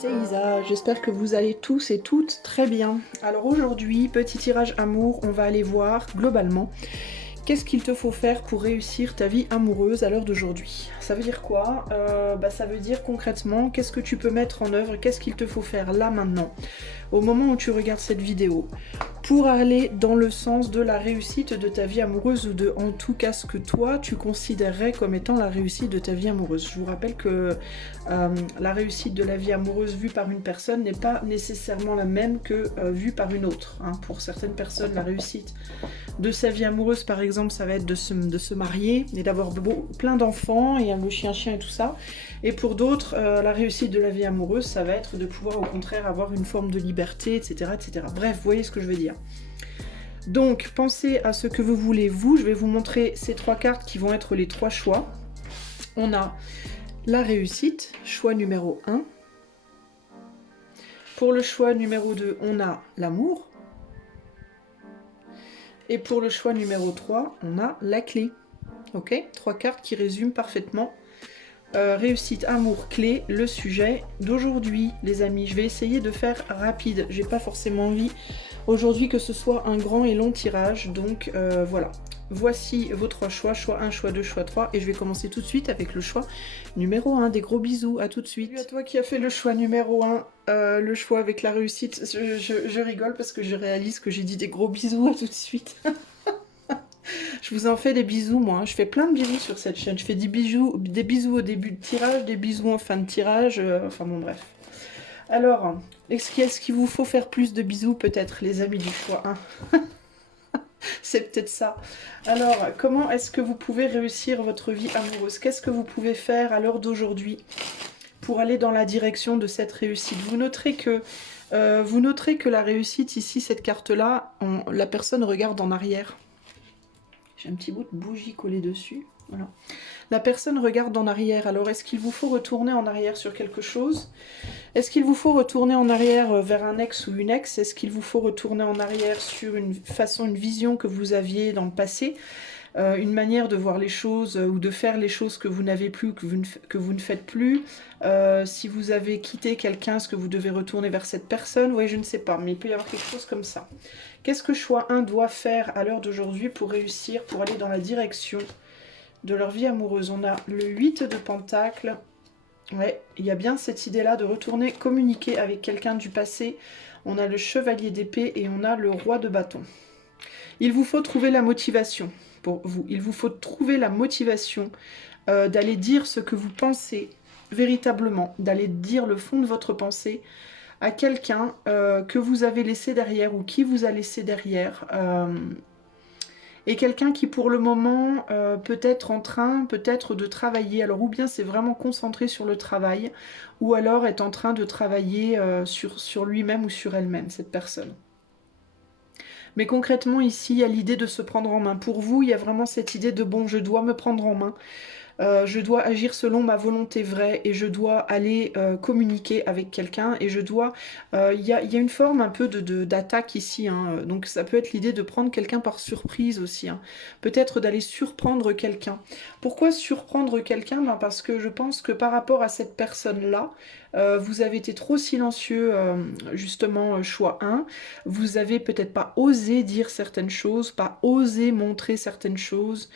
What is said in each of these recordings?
C'est Isa, j'espère que vous allez tous et toutes très bien. Alors aujourd'hui, petit tirage amour, on va aller voir globalement qu'est-ce qu'il te faut faire pour réussir ta vie amoureuse à l'heure d'aujourd'hui. Ça veut dire quoi? Ça veut dire concrètement qu'est-ce que tu peux mettre en œuvre, qu'est-ce qu'il te faut faire là maintenant, au moment où tu regardes cette vidéo, pour aller dans le sens de la réussite de ta vie amoureuse ou de en tout cas ce que toi tu considérerais comme étant la réussite de ta vie amoureuse. Je vous rappelle que la réussite de la vie amoureuse vue par une personne n'est pas nécessairement la même que vue par une autre. Hein. Pour certaines personnes, la réussite de sa vie amoureuse par exemple ça va être de se marier et d'avoir plein d'enfants et le chien et tout ça. Et pour d'autres, la réussite de la vie amoureuse ça va être de pouvoir au contraire avoir une forme de liberté, etc. etc. Bref, vous voyez ce que je veux dire. Donc pensez à ce que vous voulez vous, je vais vous montrer ces trois cartes qui vont être les trois choix. On a la réussite, choix numéro 1. Pour le choix numéro 2, on a l'amour. Et pour le choix numéro 3, on a la clé. Ok? Trois cartes qui résument parfaitement réussite, amour, clé, le sujet d'aujourd'hui, les amis. Je vais essayer de faire rapide. J'ai pas forcément envie aujourd'hui que ce soit un grand et long tirage. Donc voilà. Voici vos trois choix, choix 1, choix 2, choix 3. Et je vais commencer tout de suite avec le choix numéro 1. Des gros bisous, à tout de suite. Salut à toi qui as fait le choix numéro 1, le choix avec la réussite. Je rigole parce que je réalise que j'ai dit des gros bisous, à tout de suite. Je vous en fais des bisous, moi. Je fais plein de bisous sur cette chaîne. Je fais des bisous au début de tirage, des bisous en fin de tirage. Enfin bon, bref. Alors, est-ce qu'il vous faut faire plus de bisous, peut-être, les amis du choix 1? C'est peut-être ça. Alors, comment est-ce que vous pouvez réussir votre vie amoureuse? Qu'est-ce que vous pouvez faire à l'heure d'aujourd'hui pour aller dans la direction de cette réussite? Vous noterez que la réussite, ici, cette carte-là, la personne regarde en arrière. J'ai un petit bout de bougie collé dessus. Voilà. La personne regarde en arrière. Alors, est-ce qu'il vous faut retourner en arrière sur quelque chose? Est-ce qu'il vous faut retourner en arrière vers un ex ou une ex? Est-ce qu'il vous faut retourner en arrière sur une façon, une vision que vous aviez dans le passé? Une manière de voir les choses ou de faire les choses que vous n'avez plus, que vous ne faites plus. Si vous avez quitté quelqu'un, est-ce que vous devez retourner vers cette personne? Oui, je ne sais pas, mais il peut y avoir quelque chose comme ça. Qu'est-ce que choix 1 doit faire à l'heure d'aujourd'hui pour réussir, pour aller dans la direction de leur vie amoureuse? On a le 8 de Pentacles. Ouais, il y a bien cette idée-là de retourner communiquer avec quelqu'un du passé. On a le Chevalier d'épée et on a le Roi de bâton. Il vous faut trouver la motivation pour vous. Il vous faut trouver la motivation d'aller dire ce que vous pensez véritablement, d'aller dire le fond de votre pensée à quelqu'un que vous avez laissé derrière ou qui vous a laissé derrière. Et quelqu'un qui pour le moment peut être en train peut-être de travailler, alors ou bien c'est vraiment concentré sur le travail, ou alors est en train de travailler sur lui-même ou sur elle-même, cette personne. Mais concrètement ici, il y a l'idée de se prendre en main. Pour vous, il y a vraiment cette idée de bon, je dois me prendre en main. Je dois agir selon ma volonté vraie et je dois aller communiquer avec quelqu'un et je dois... Il y a une forme un peu d'attaque ici, hein. Donc ça peut être l'idée de prendre quelqu'un par surprise aussi, hein. Peut-être d'aller surprendre quelqu'un. Pourquoi surprendre quelqu'un? Parce que je pense que par rapport à cette personne-là, vous avez été trop silencieux, justement, choix 1. Vous avez peut-être pas osé dire certaines choses, pas osé montrer certaines choses.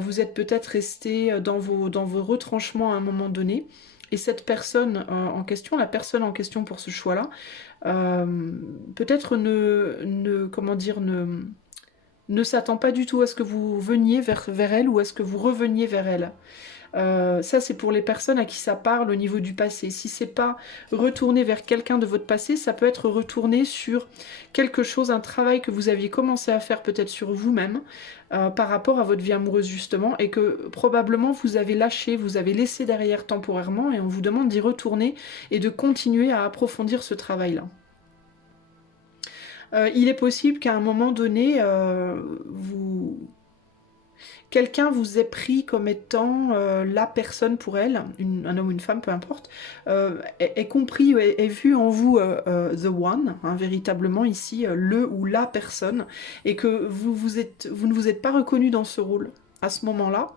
Vous êtes peut-être resté dans vos retranchements à un moment donné. Et cette personne en question, la personne en question pour ce choix-là, peut-être ne s'attend pas du tout à ce que vous veniez vers elle ou à ce que vous reveniez vers elle. Ça c'est pour les personnes à qui ça parle au niveau du passé. Si c'est pas retourner vers quelqu'un de votre passé, ça peut être retourner sur quelque chose, un travail que vous aviez commencé à faire peut-être sur vous-même par rapport à votre vie amoureuse justement et que probablement vous avez lâché, vous avez laissé derrière temporairement et on vous demande d'y retourner et de continuer à approfondir ce travail-là. Il est possible qu'à un moment donné, quelqu'un vous ait pris comme étant la personne pour elle, un homme ou une femme, peu importe, ait compris, ait vu en vous the one, hein, véritablement ici, le ou la personne, et que vous ne vous êtes pas reconnu dans ce rôle à ce moment-là.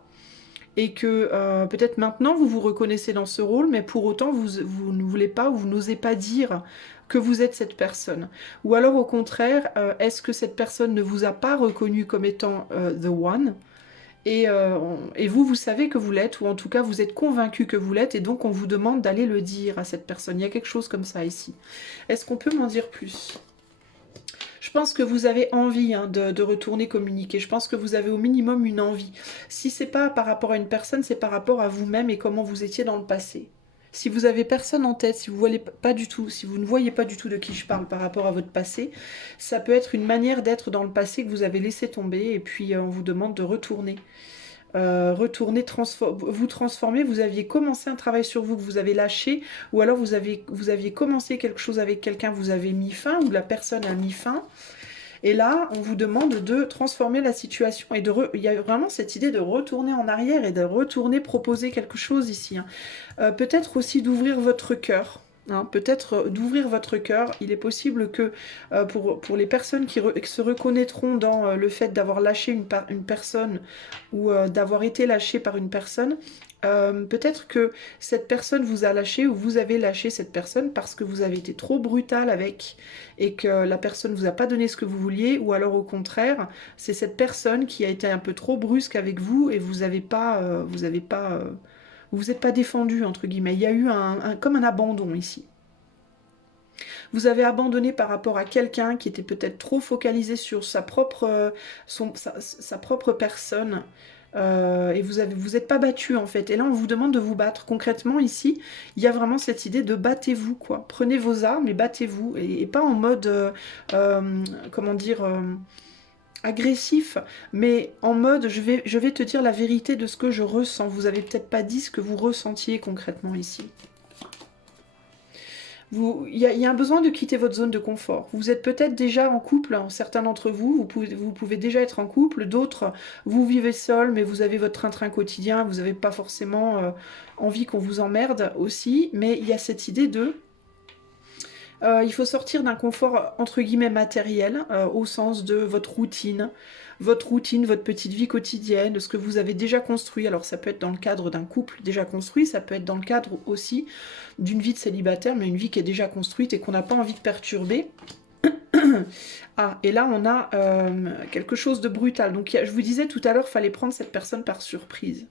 et que peut-être maintenant vous vous reconnaissez dans ce rôle, mais pour autant vous ne voulez pas ou vous n'osez pas dire que vous êtes cette personne. Ou alors au contraire, est-ce que cette personne ne vous a pas reconnu comme étant the one et vous, vous savez que vous l'êtes, ou en tout cas vous êtes convaincu que vous l'êtes, et donc on vous demande d'aller le dire à cette personne. Il y a quelque chose comme ça ici. Est-ce qu'on peut m'en dire plus? Je pense que vous avez envie hein, de retourner communiquer. Je pense que vous avez au minimum une envie. Si c'est pas par rapport à une personne, c'est par rapport à vous-même et comment vous étiez dans le passé. Si vous avez personne en tête, si vous voyez pas du tout, si vous ne voyez pas du tout de qui je parle par rapport à votre passé, ça peut être une manière d'être dans le passé que vous avez laissé tomber et puis on vous demande de retourner. Retourner, vous transformer, vous aviez commencé un travail sur vous que vous avez lâché, ou alors vous aviez commencé quelque chose avec quelqu'un, vous avez mis fin, ou la personne a mis fin, et là, on vous demande de transformer la situation. Et il y a vraiment cette idée de retourner en arrière et de retourner proposer quelque chose ici. Hein. Peut-être aussi d'ouvrir votre cœur. Hein, peut-être d'ouvrir votre cœur. Il est possible que pour les personnes qui se reconnaîtront dans le fait d'avoir lâché une personne ou d'avoir été lâché par une personne, peut-être que cette personne vous a lâché ou vous avez lâché cette personne parce que vous avez été trop brutal avec et que la personne vous a pas donné ce que vous vouliez, ou alors au contraire, c'est cette personne qui a été un peu trop brusque avec vous et vous avez pas, vous êtes pas défendu entre guillemets. Il y a eu comme un abandon ici. Vous avez abandonné par rapport à quelqu'un qui était peut-être trop focalisé sur sa propre, sa propre personne. Et vous n'êtes pas battu en fait. Et là, on vous demande de vous battre. Concrètement, ici, il y a vraiment cette idée de battez-vous, quoi. Prenez vos armes et battez-vous. Et pas en mode, comment dire, agressif, mais en mode, je vais te dire la vérité de ce que je ressens. Vous avez peut-être pas dit ce que vous ressentiez concrètement ici. Il y a un besoin de quitter votre zone de confort. Vous êtes peut-être déjà en couple, hein, certains d'entre vous, vous pouvez déjà être en couple, d'autres, vous vivez seul, mais vous avez votre train-train quotidien, vous n'avez pas forcément envie qu'on vous emmerde aussi, mais il y a cette idée de... il faut sortir d'un confort entre guillemets matériel, au sens de votre routine, votre petite vie quotidienne, de ce que vous avez déjà construit. Alors ça peut être dans le cadre d'un couple déjà construit, ça peut être dans le cadre aussi d'une vie de célibataire, mais une vie qui est déjà construite et qu'on n'a pas envie de perturber. Ah, et là on a quelque chose de brutal. Donc je vous disais tout à l'heure, fallait prendre cette personne par surprise.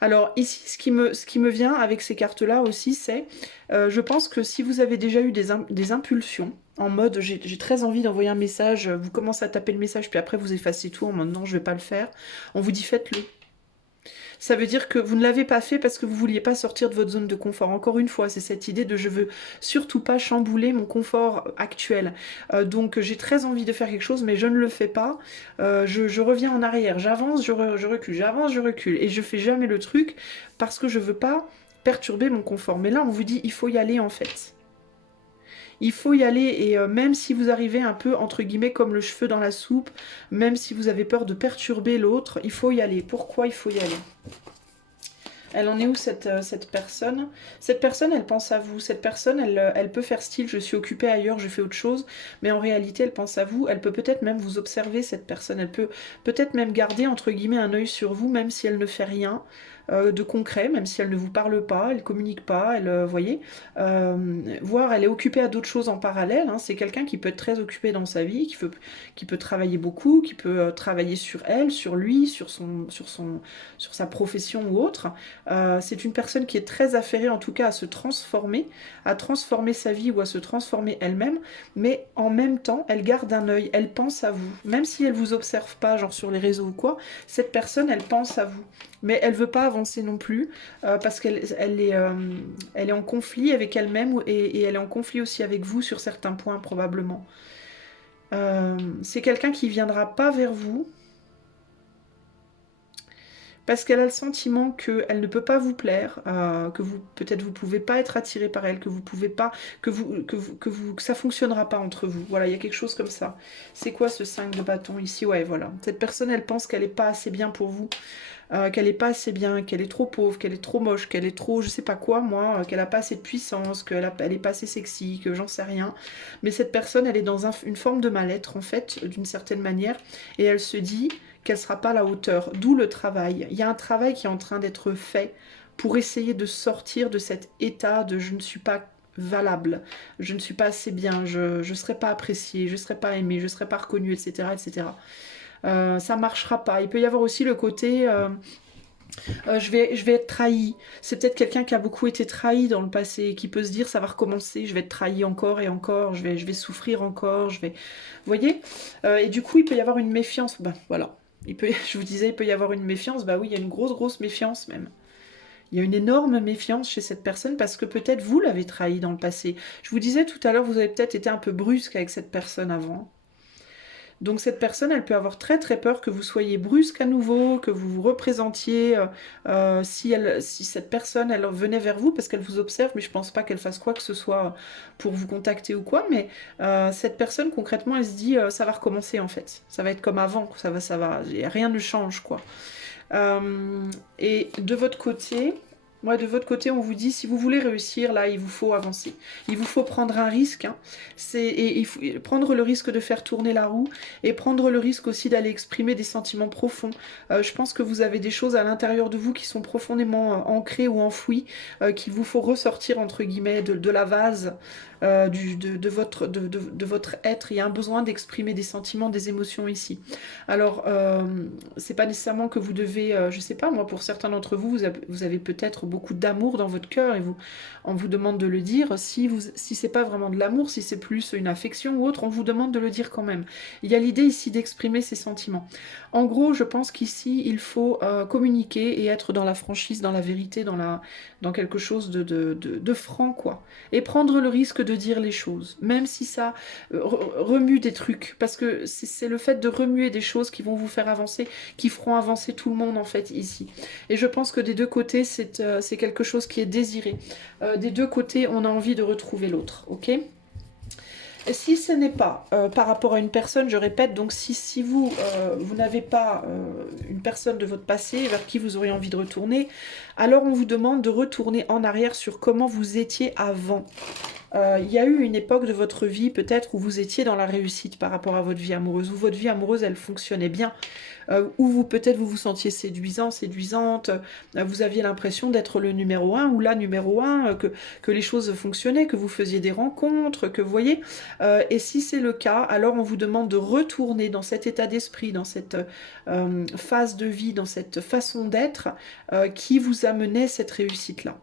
Alors ici, ce qui me vient avec ces cartes-là aussi, c'est, je pense que si vous avez déjà eu des impulsions, en mode j'ai très envie d'envoyer un message, vous commencez à taper le message, puis après vous effacez tout en mode non, je vais pas le faire, on vous dit faites-le. Ça veut dire que vous ne l'avez pas fait parce que vous ne vouliez pas sortir de votre zone de confort. Encore une fois, c'est cette idée de je veux surtout pas chambouler mon confort actuel. Donc j'ai très envie de faire quelque chose, mais je ne le fais pas. Je reviens en arrière, j'avance, je recule, j'avance, je recule. Et je fais jamais le truc parce que je veux pas perturber mon confort. Mais là, on vous dit il faut y aller en fait. Il faut y aller et même si vous arrivez un peu entre guillemets comme le cheveu dans la soupe, même si vous avez peur de perturber l'autre, il faut y aller. Pourquoi il faut y aller? Elle en est où cette personne? Cette personne, elle pense à vous. Cette personne, elle peut faire style, je suis occupée ailleurs, je fais autre chose. Mais en réalité, elle pense à vous. Elle peut peut-être même vous observer, cette personne. Elle peut peut-être même garder, entre guillemets, un œil sur vous, même si elle ne fait rien de concret, même si elle ne vous parle pas, elle communique pas, elle, voyez, voire elle est occupée à d'autres choses en parallèle. Hein. C'est quelqu'un qui peut être très occupé dans sa vie, qui peut travailler beaucoup, qui peut travailler sur elle, sur lui, sur sa profession ou autre. C'est une personne qui est très affairée en tout cas à se transformer, à transformer sa vie ou à se transformer elle-même, mais en même temps, elle garde un œil, elle pense à vous. Même si elle vous observe pas, genre sur les réseaux ou quoi, cette personne, elle pense à vous. Mais elle veut pas avancer non plus, parce elle est en conflit avec elle-même et elle est en conflit aussi avec vous sur certains points probablement. C'est quelqu'un qui viendra pas vers vous, parce qu'elle a le sentiment qu'elle ne peut pas vous plaire, que peut-être vous pouvez pas être attiré par elle, que vous pouvez pas, que ça fonctionnera pas entre vous. Voilà, il y a quelque chose comme ça. C'est quoi ce 5 de bâton ici? Ouais, voilà. Cette personne, elle pense qu'elle est pas assez bien pour vous, qu'elle est pas assez bien, qu'elle est trop pauvre, qu'elle est trop moche, qu'elle est trop, je sais pas quoi, moi, qu'elle a pas assez de puissance, elle est pas assez sexy, que j'en sais rien. Mais cette personne, elle est dans une forme de mal-être, en fait, d'une certaine manière, et elle se dit qu'elle ne sera pas à la hauteur. D'où le travail. Il y a un travail qui est en train d'être fait pour essayer de sortir de cet état de je ne suis pas valable, je ne suis pas assez bien, je ne serai pas appréciée, je ne serai pas aimée, je ne serai pas reconnue, etc. etc. Ça ne marchera pas. Il peut y avoir aussi le côté je vais être trahi. C'est peut-être quelqu'un qui a beaucoup été trahi dans le passé et qui peut se dire ça va recommencer, je vais être trahi encore et encore, je vais souffrir encore, je vais... Vous voyez. Et du coup, il peut y avoir une méfiance. Ben, voilà. Je vous disais, il peut y avoir une méfiance. Bah oui, il y a une grosse méfiance même. Il y a une énorme méfiance chez cette personne parce que peut-être vous l'avez trahi dans le passé. Je vous disais tout à l'heure, vous avez peut-être été un peu brusque avec cette personne avant. Donc cette personne, elle peut avoir très peur que vous soyez brusque à nouveau, que vous vous représentiez, si cette personne, elle venait vers vous, parce qu'elle vous observe, mais je pense pas qu'elle fasse quoi que ce soit pour vous contacter ou quoi, mais cette personne, concrètement, elle se dit, ça va recommencer en fait, ça va être comme avant, rien ne change, quoi. Et de votre côté... Moi, de votre côté, on vous dit, si vous voulez réussir, là, il vous faut avancer. Il vous faut prendre un risque. Hein. Et il faut prendre le risque de faire tourner la roue et prendre le risque aussi d'aller exprimer des sentiments profonds. Je pense que vous avez des choses à l'intérieur de vous qui sont profondément ancrées ou enfouies, qu'il vous faut ressortir, entre guillemets, de la vase de votre être. Il y a un besoin d'exprimer des sentiments, des émotions ici. Alors, c'est pas nécessairement que vous devez, je sais pas, moi, pour certains d'entre vous, vous avez peut-être beaucoup d'amour dans votre cœur et on vous demande de le dire. Si c'est pas vraiment de l'amour, si c'est plus une affection ou autre, on vous demande de le dire quand même. Il y a l'idée ici d'exprimer ses sentiments. En gros, je pense qu'ici, il faut communiquer et être dans la franchise, dans la vérité, dans quelque chose de franc, quoi. Et prendre le risque de dire les choses, même si ça remue des trucs, parce que c'est le fait de remuer des choses qui vont vous faire avancer, qui feront avancer tout le monde, en fait, ici. Et je pense que des deux côtés, c'est quelque chose qui est désiré. Des deux côtés, on a envie de retrouver l'autre, ok ? Si ce n'est pas par rapport à une personne, je répète, donc si vous, vous n'avez pas une personne de votre passé vers qui vous auriez envie de retourner, alors on vous demande de retourner en arrière sur comment vous étiez avant. Il y a eu une époque de votre vie peut-être où vous étiez dans la réussite par rapport à votre vie amoureuse, où votre vie amoureuse elle fonctionnait bien, où vous peut-être vous vous sentiez séduisant, séduisante, vous aviez l'impression d'être le numéro 1 ou la numéro 1, que les choses fonctionnaient, que vous faisiez des rencontres, que vous voyez. Et si c'est le cas, alors on vous demande de retourner dans cet état d'esprit, dans cette phase de vie, dans cette façon d'être qui vous amenait cette réussite-là.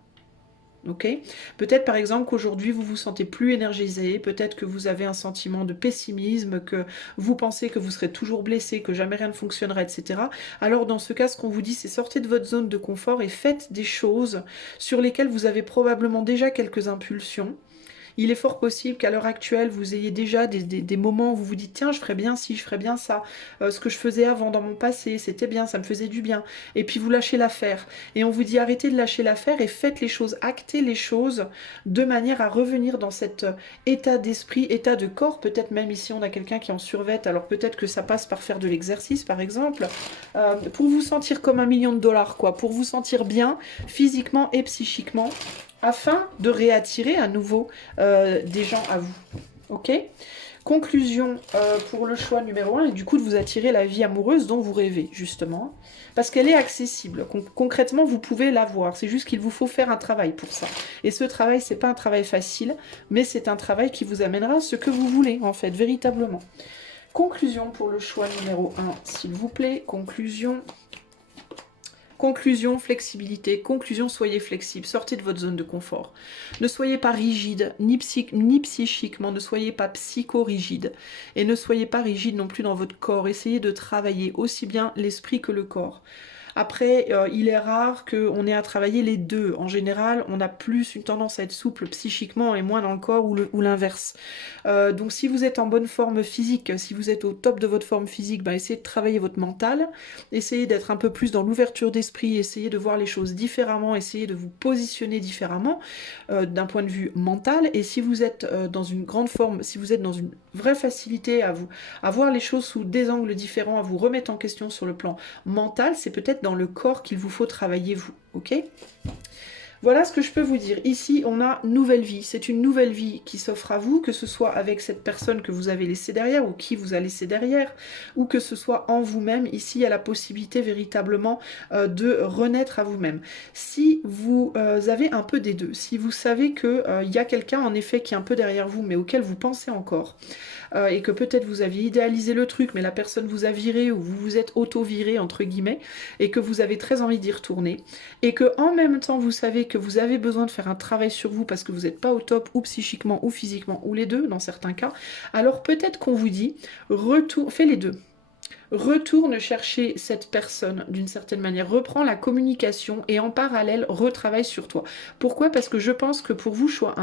Okay. Peut-être par exemple qu'aujourd'hui vous vous sentez plus énergisé, peut-être que vous avez un sentiment de pessimisme, que vous pensez que vous serez toujours blessé, que jamais rien ne fonctionnera, etc. Alors dans ce cas, ce qu'on vous dit, c'est sortez de votre zone de confort et faites des choses sur lesquelles vous avez probablement déjà quelques impulsions. Il est fort possible qu'à l'heure actuelle, vous ayez déjà des moments où vous vous dites « Tiens, je ferais bien ci, je ferais bien ça. Ce que je faisais avant dans mon passé, c'était bien, ça me faisait du bien. » Et puis vous lâchez l'affaire. Et on vous dit « Arrêtez de lâcher l'affaire et faites les choses, actez les choses de manière à revenir dans cet état d'esprit, état de corps. » Peut-être même ici, on a quelqu'un qui est en survêt, alors peut-être que ça passe par faire de l'exercice, par exemple, pour vous sentir comme $1 million, quoi. Pour vous sentir bien, physiquement et psychiquement, afin de réattirer à nouveau des gens à vous. Ok ? Conclusion pour le choix numéro 1, et du coup de vous attirer la vie amoureuse dont vous rêvez, justement. Parce qu'elle est accessible. Concrètement, vous pouvez l'avoir. C'est juste qu'il vous faut faire un travail pour ça. Et ce travail, c'est pas un travail facile, mais c'est un travail qui vous amènera à ce que vous voulez, en fait, véritablement. Conclusion pour le choix numéro 1, s'il vous plaît. Conclusion, flexibilité. Conclusion, soyez flexible. Sortez de votre zone de confort. Ne soyez pas rigide, ni psychiquement. Ne soyez pas psycho-rigide. Et ne soyez pas rigide non plus dans votre corps. Essayez de travailler aussi bien l'esprit que le corps. Après, il est rare qu'on ait à travailler les deux. En général, on a plus une tendance à être souple psychiquement et moins dans le corps ou l'inverse. Donc si vous êtes en bonne forme physique, si vous êtes au top de votre forme physique, ben, essayez de travailler votre mental, essayez d'être un peu plus dans l'ouverture d'esprit, essayez de voir les choses différemment, essayez de vous positionner différemment d'un point de vue mental. Et si vous êtes dans une grande forme, si vous êtes dans une vraie facilité à voir les choses sous des angles différents, à vous remettre en question sur le plan mental, c'est peut-être dans le corps qu'il vous faut travailler vous, ok ? Voilà ce que je peux vous dire. Ici, on a nouvelle vie. C'est une nouvelle vie qui s'offre à vous, que ce soit avec cette personne que vous avez laissée derrière ou qui vous a laissé derrière, ou que ce soit en vous-même. Ici, il y a la possibilité véritablement de renaître à vous-même. Si vous avez un peu des deux, si vous savez qu'il y a quelqu'un en effet qui est un peu derrière vous, mais auquel vous pensez encore, et que peut-être vous aviez idéalisé le truc, mais la personne vous a viré ou vous vous êtes auto-viré entre guillemets, et que vous avez très envie d'y retourner, et que en même temps vous savez que vous avez besoin de faire un travail sur vous parce que vous n'êtes pas au top ou psychiquement ou physiquement ou les deux dans certains cas, alors peut-être qu'on vous dit retour, fais les deux. Retourne chercher cette personne d'une certaine manière, reprends la communication et en parallèle retravaille sur toi. Pourquoi? Parce que je pense que pour vous, choix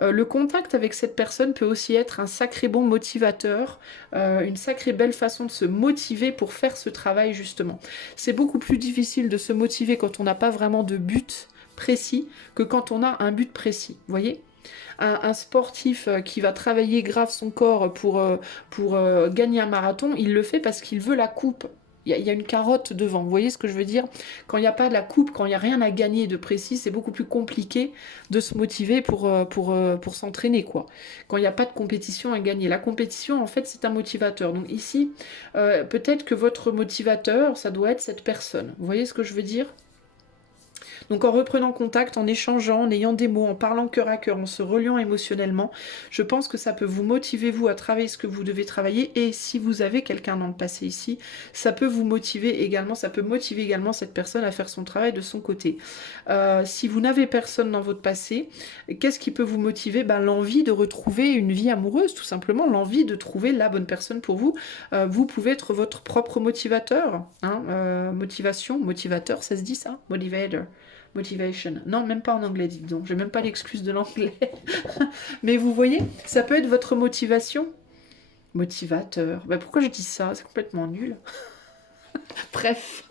1, le contact avec cette personne peut aussi être un sacré bon motivateur, une sacrée belle façon de se motiver pour faire ce travail justement. C'est beaucoup plus difficile de se motiver quand on n'a pas vraiment de but précis que quand on a un but précis, vous voyez? Un sportif qui va travailler grave son corps pour gagner un marathon, il le fait parce qu'il veut la coupe. Il y a une carotte devant, vous voyez ce que je veux dire? Quand il n'y a pas de la coupe, quand il n'y a rien à gagner de précis, c'est beaucoup plus compliqué de se motiver pour s'entraîner, quoi. Quand il n'y a pas de compétition à gagner. La compétition, en fait, c'est un motivateur. Donc ici, peut-être que votre motivateur, ça doit être cette personne. Vous voyez ce que je veux dire? Donc en reprenant contact, en échangeant, en ayant des mots, en parlant cœur à cœur, en se reliant émotionnellement, je pense que ça peut vous motiver, vous, à travailler ce que vous devez travailler. Et si vous avez quelqu'un dans le passé ici, ça peut vous motiver également, ça peut motiver également cette personne à faire son travail de son côté. Si vous n'avez personne dans votre passé, qu'est-ce qui peut vous motiver? Ben, l'envie de retrouver une vie amoureuse, tout simplement, l'envie de trouver la bonne personne pour vous. Vous pouvez être votre propre motivateur. Hein, motivation, motivateur, ça se dit ça? Motivator. Motivation. Non, même pas en anglais, dites donc. J'ai même pas l'excuse de l'anglais. Mais vous voyez, ça peut être votre motivation. Motivateur. Bah, pourquoi je dis ça? C'est complètement nul. Bref.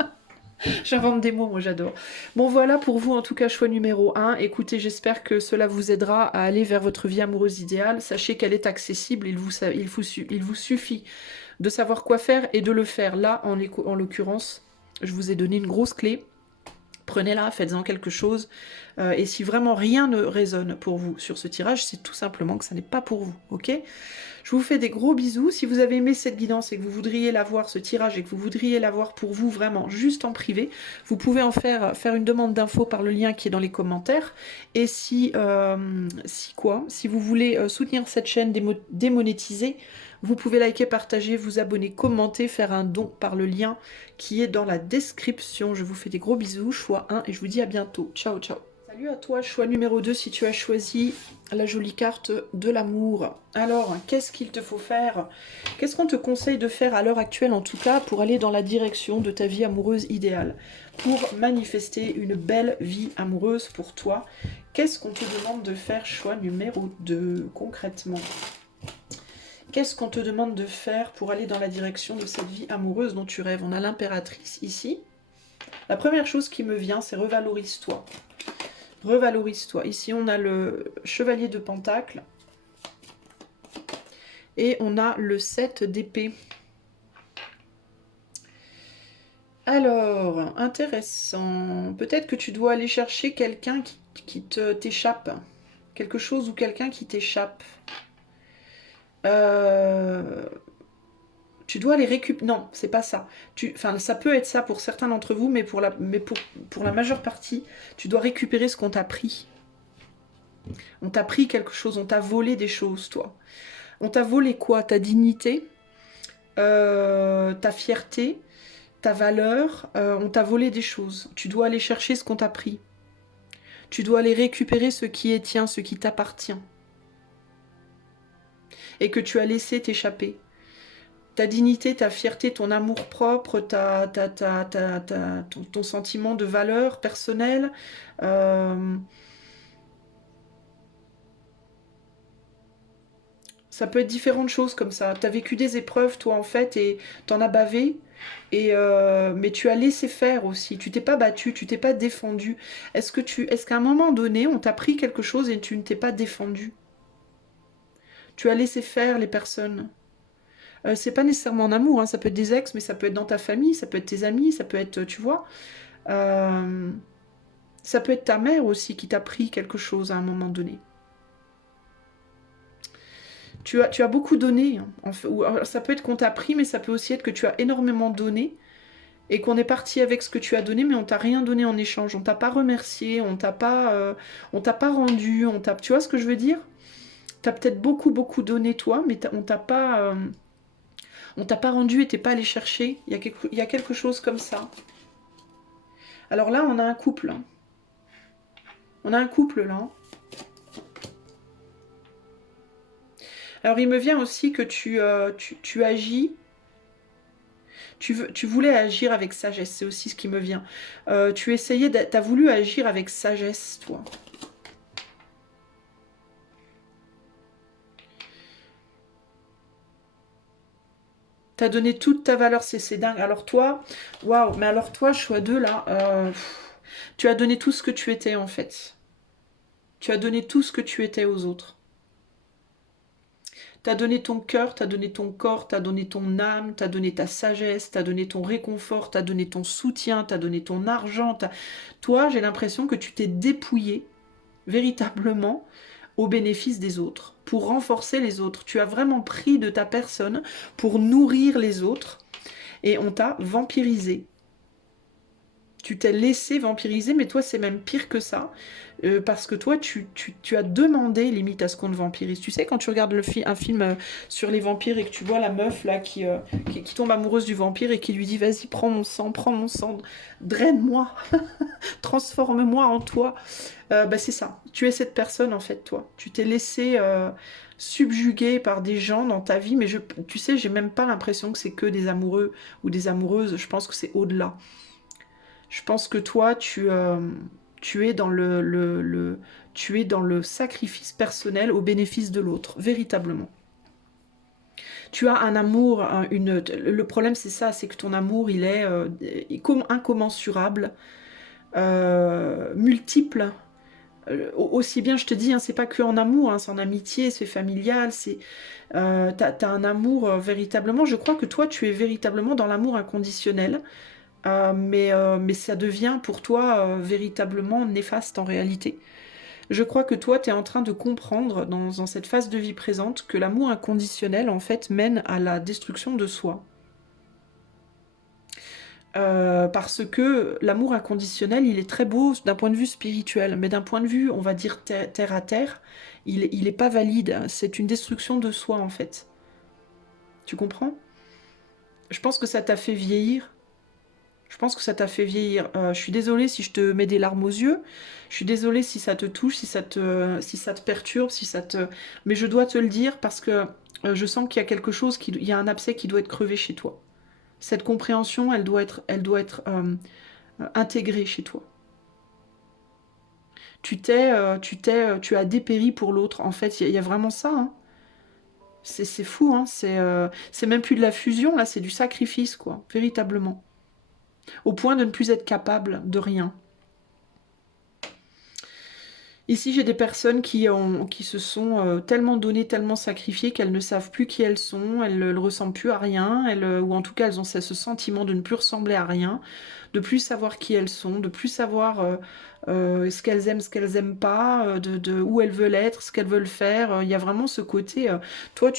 J'invente des mots, moi j'adore. Bon voilà pour vous en tout cas choix numéro 1. Écoutez, j'espère que cela vous aidera à aller vers votre vie amoureuse idéale. Sachez qu'elle est accessible, il vous suffit de savoir quoi faire et de le faire. Là, en l'occurrence, je vous ai donné une grosse clé. Prenez-la, faites-en quelque chose. Et si vraiment rien ne résonne pour vous sur ce tirage, c'est tout simplement que ça n'est pas pour vous, ok? Je vous fais des gros bisous. Si vous avez aimé cette guidance et que vous voudriez l'avoir, ce tirage, et que vous voudriez l'avoir pour vous vraiment, juste en privé, vous pouvez en faire une demande d'info par le lien qui est dans les commentaires. Et si vous voulez soutenir cette chaîne démonétisée, vous pouvez liker, partager, vous abonner, commenter, faire un don par le lien qui est dans la description. Je vous fais des gros bisous, choix 1, et je vous dis à bientôt. Ciao, ciao. Salut à toi, choix numéro 2, si tu as choisi la jolie carte de l'amour. Alors, qu'est-ce qu'il te faut faire? Qu'est-ce qu'on te conseille de faire à l'heure actuelle, en tout cas, pour aller dans la direction de ta vie amoureuse idéale? Pour manifester une belle vie amoureuse pour toi, qu'est-ce qu'on te demande de faire, choix numéro 2, concrètement? Qu'est-ce qu'on te demande de faire pour aller dans la direction de cette vie amoureuse dont tu rêves? On a l'impératrice ici. La première chose qui me vient, c'est revalorise-toi. Revalorise-toi. Ici, on a le chevalier de pentacle. Et on a le 7 d'épée. Alors, intéressant. Peut-être que tu dois aller chercher quelqu'un qui t'échappe. Quelque chose ou quelqu'un qui t'échappe. Tu dois les récupérer. Non, c'est pas ça. Enfin, ça peut être ça pour certains d'entre vous, mais pour la majeure partie, tu dois récupérer ce qu'on t'a pris. On t'a pris quelque chose, on t'a volé des choses, toi. On t'a volé quoi? Ta dignité, ta fierté, ta valeur. On t'a volé des choses. Tu dois aller chercher ce qu'on t'a pris. Tu dois aller récupérer ce qui est tien, ce qui t'appartient. Et que tu as laissé t'échapper. Ta dignité, ta fierté, ton amour-propre, ton sentiment de valeur personnelle. Ça peut être différentes choses comme ça. Tu as vécu des épreuves, toi, en fait, et t'en as bavé. Mais tu as laissé faire aussi. Tu t'es pas battu, tu t'es pas défendu. Est-ce qu'à un moment donné, on t'a pris quelque chose et tu ne t'es pas défendu? Tu as laissé faire les personnes. C'est pas nécessairement en amour, hein, ça peut être des ex, mais ça peut être dans ta famille, ça peut être tes amis, ça peut être, tu vois. Ça peut être ta mère aussi qui t'a pris quelque chose à un moment donné. Tu as beaucoup donné, hein, ça peut être qu'on t'a pris, mais ça peut aussi être que tu as énormément donné et qu'on est parti avec ce que tu as donné, mais on t'a rien donné en échange. On t'a pas remercié, on t'a pas rendu, tu vois ce que je veux dire? T'as peut-être beaucoup beaucoup donné toi, mais on t'a pas rendu et t'es pas allé chercher. Il y a quelque chose comme ça. Alors là, on a un couple. On a un couple là. Alors il me vient aussi que tu agis. Tu voulais agir avec sagesse, c'est aussi ce qui me vient. T'as voulu agir avec sagesse, toi. T'as donné toute ta valeur, c'est dingue. Alors toi, waouh, mais alors toi, choix 2 là, tu as donné tout ce que tu étais en fait. Tu as donné tout ce que tu étais aux autres. T'as donné ton cœur, t'as donné ton corps, t'as donné ton âme, t'as donné ta sagesse, t'as donné ton réconfort, t'as donné ton soutien, t'as donné ton argent. Toi, j'ai l'impression que tu t'es dépouillé véritablement au bénéfice des autres, pour renforcer les autres. Tu as vraiment pris de ta personne pour nourrir les autres et on t'a vampirisé. Tu t'es laissé vampiriser, mais toi, c'est même pire que ça. Parce que toi, tu as demandé limite à ce qu'on te vampirise. Tu sais, quand tu regardes un film sur les vampires et que tu vois la meuf là qui tombe amoureuse du vampire et qui lui dit vas-y, prends mon sang, draine-moi, transforme-moi en toi. Bah, c'est ça. Tu es cette personne en fait, toi. Tu t'es laissé subjuguer par des gens dans ta vie, mais tu sais, j'ai même pas l'impression que c'est que des amoureux ou des amoureuses. Je pense que c'est au-delà. Je pense que toi, tu es dans tu es dans le sacrifice personnel au bénéfice de l'autre, véritablement. Tu as un amour, le problème c'est ça, c'est que ton amour il est incommensurable, multiple. Aussi bien, je te dis, hein, c'est pas que en amour, hein, c'est en amitié, c'est familial, t'as un amour véritablement. Je crois que toi, tu es véritablement dans l'amour inconditionnel. Mais ça devient pour toi véritablement néfaste en réalité. Je crois que toi, tu es en train de comprendre dans cette phase de vie présente que l'amour inconditionnel, en fait, mène à la destruction de soi. Parce que l'amour inconditionnel, il est très beau d'un point de vue spirituel, mais d'un point de vue, on va dire, terre à terre, il est pas valide. C'est une destruction de soi, en fait. Tu comprends? Je pense que ça t'a fait vieillir. Je pense que ça t'a fait vieillir. Je suis désolée si je te mets des larmes aux yeux. Je suis désolée si ça te touche, si ça te perturbe, si ça te... Mais je dois te le dire parce que je sens qu'il y a quelque chose, il y a un abcès qui doit être crevé chez toi. Cette compréhension, elle doit être intégrée chez toi. Tu as dépéri pour l'autre. En fait, il y a vraiment ça. Hein. C'est fou. Hein. C'est même plus de la fusion, là, c'est du sacrifice, quoi. Véritablement. Au point de ne plus être capable de rien. Ici, j'ai des personnes qui se sont tellement données, tellement sacrifiées qu'elles ne savent plus qui elles sont, elles ne ressemblent plus à rien, ou en tout cas, elles ont ce sentiment de ne plus ressembler à rien, de plus savoir qui elles sont, de plus savoir ce qu'elles aiment pas, où elles veulent être, ce qu'elles veulent faire. Il y a vraiment ce côté, toi,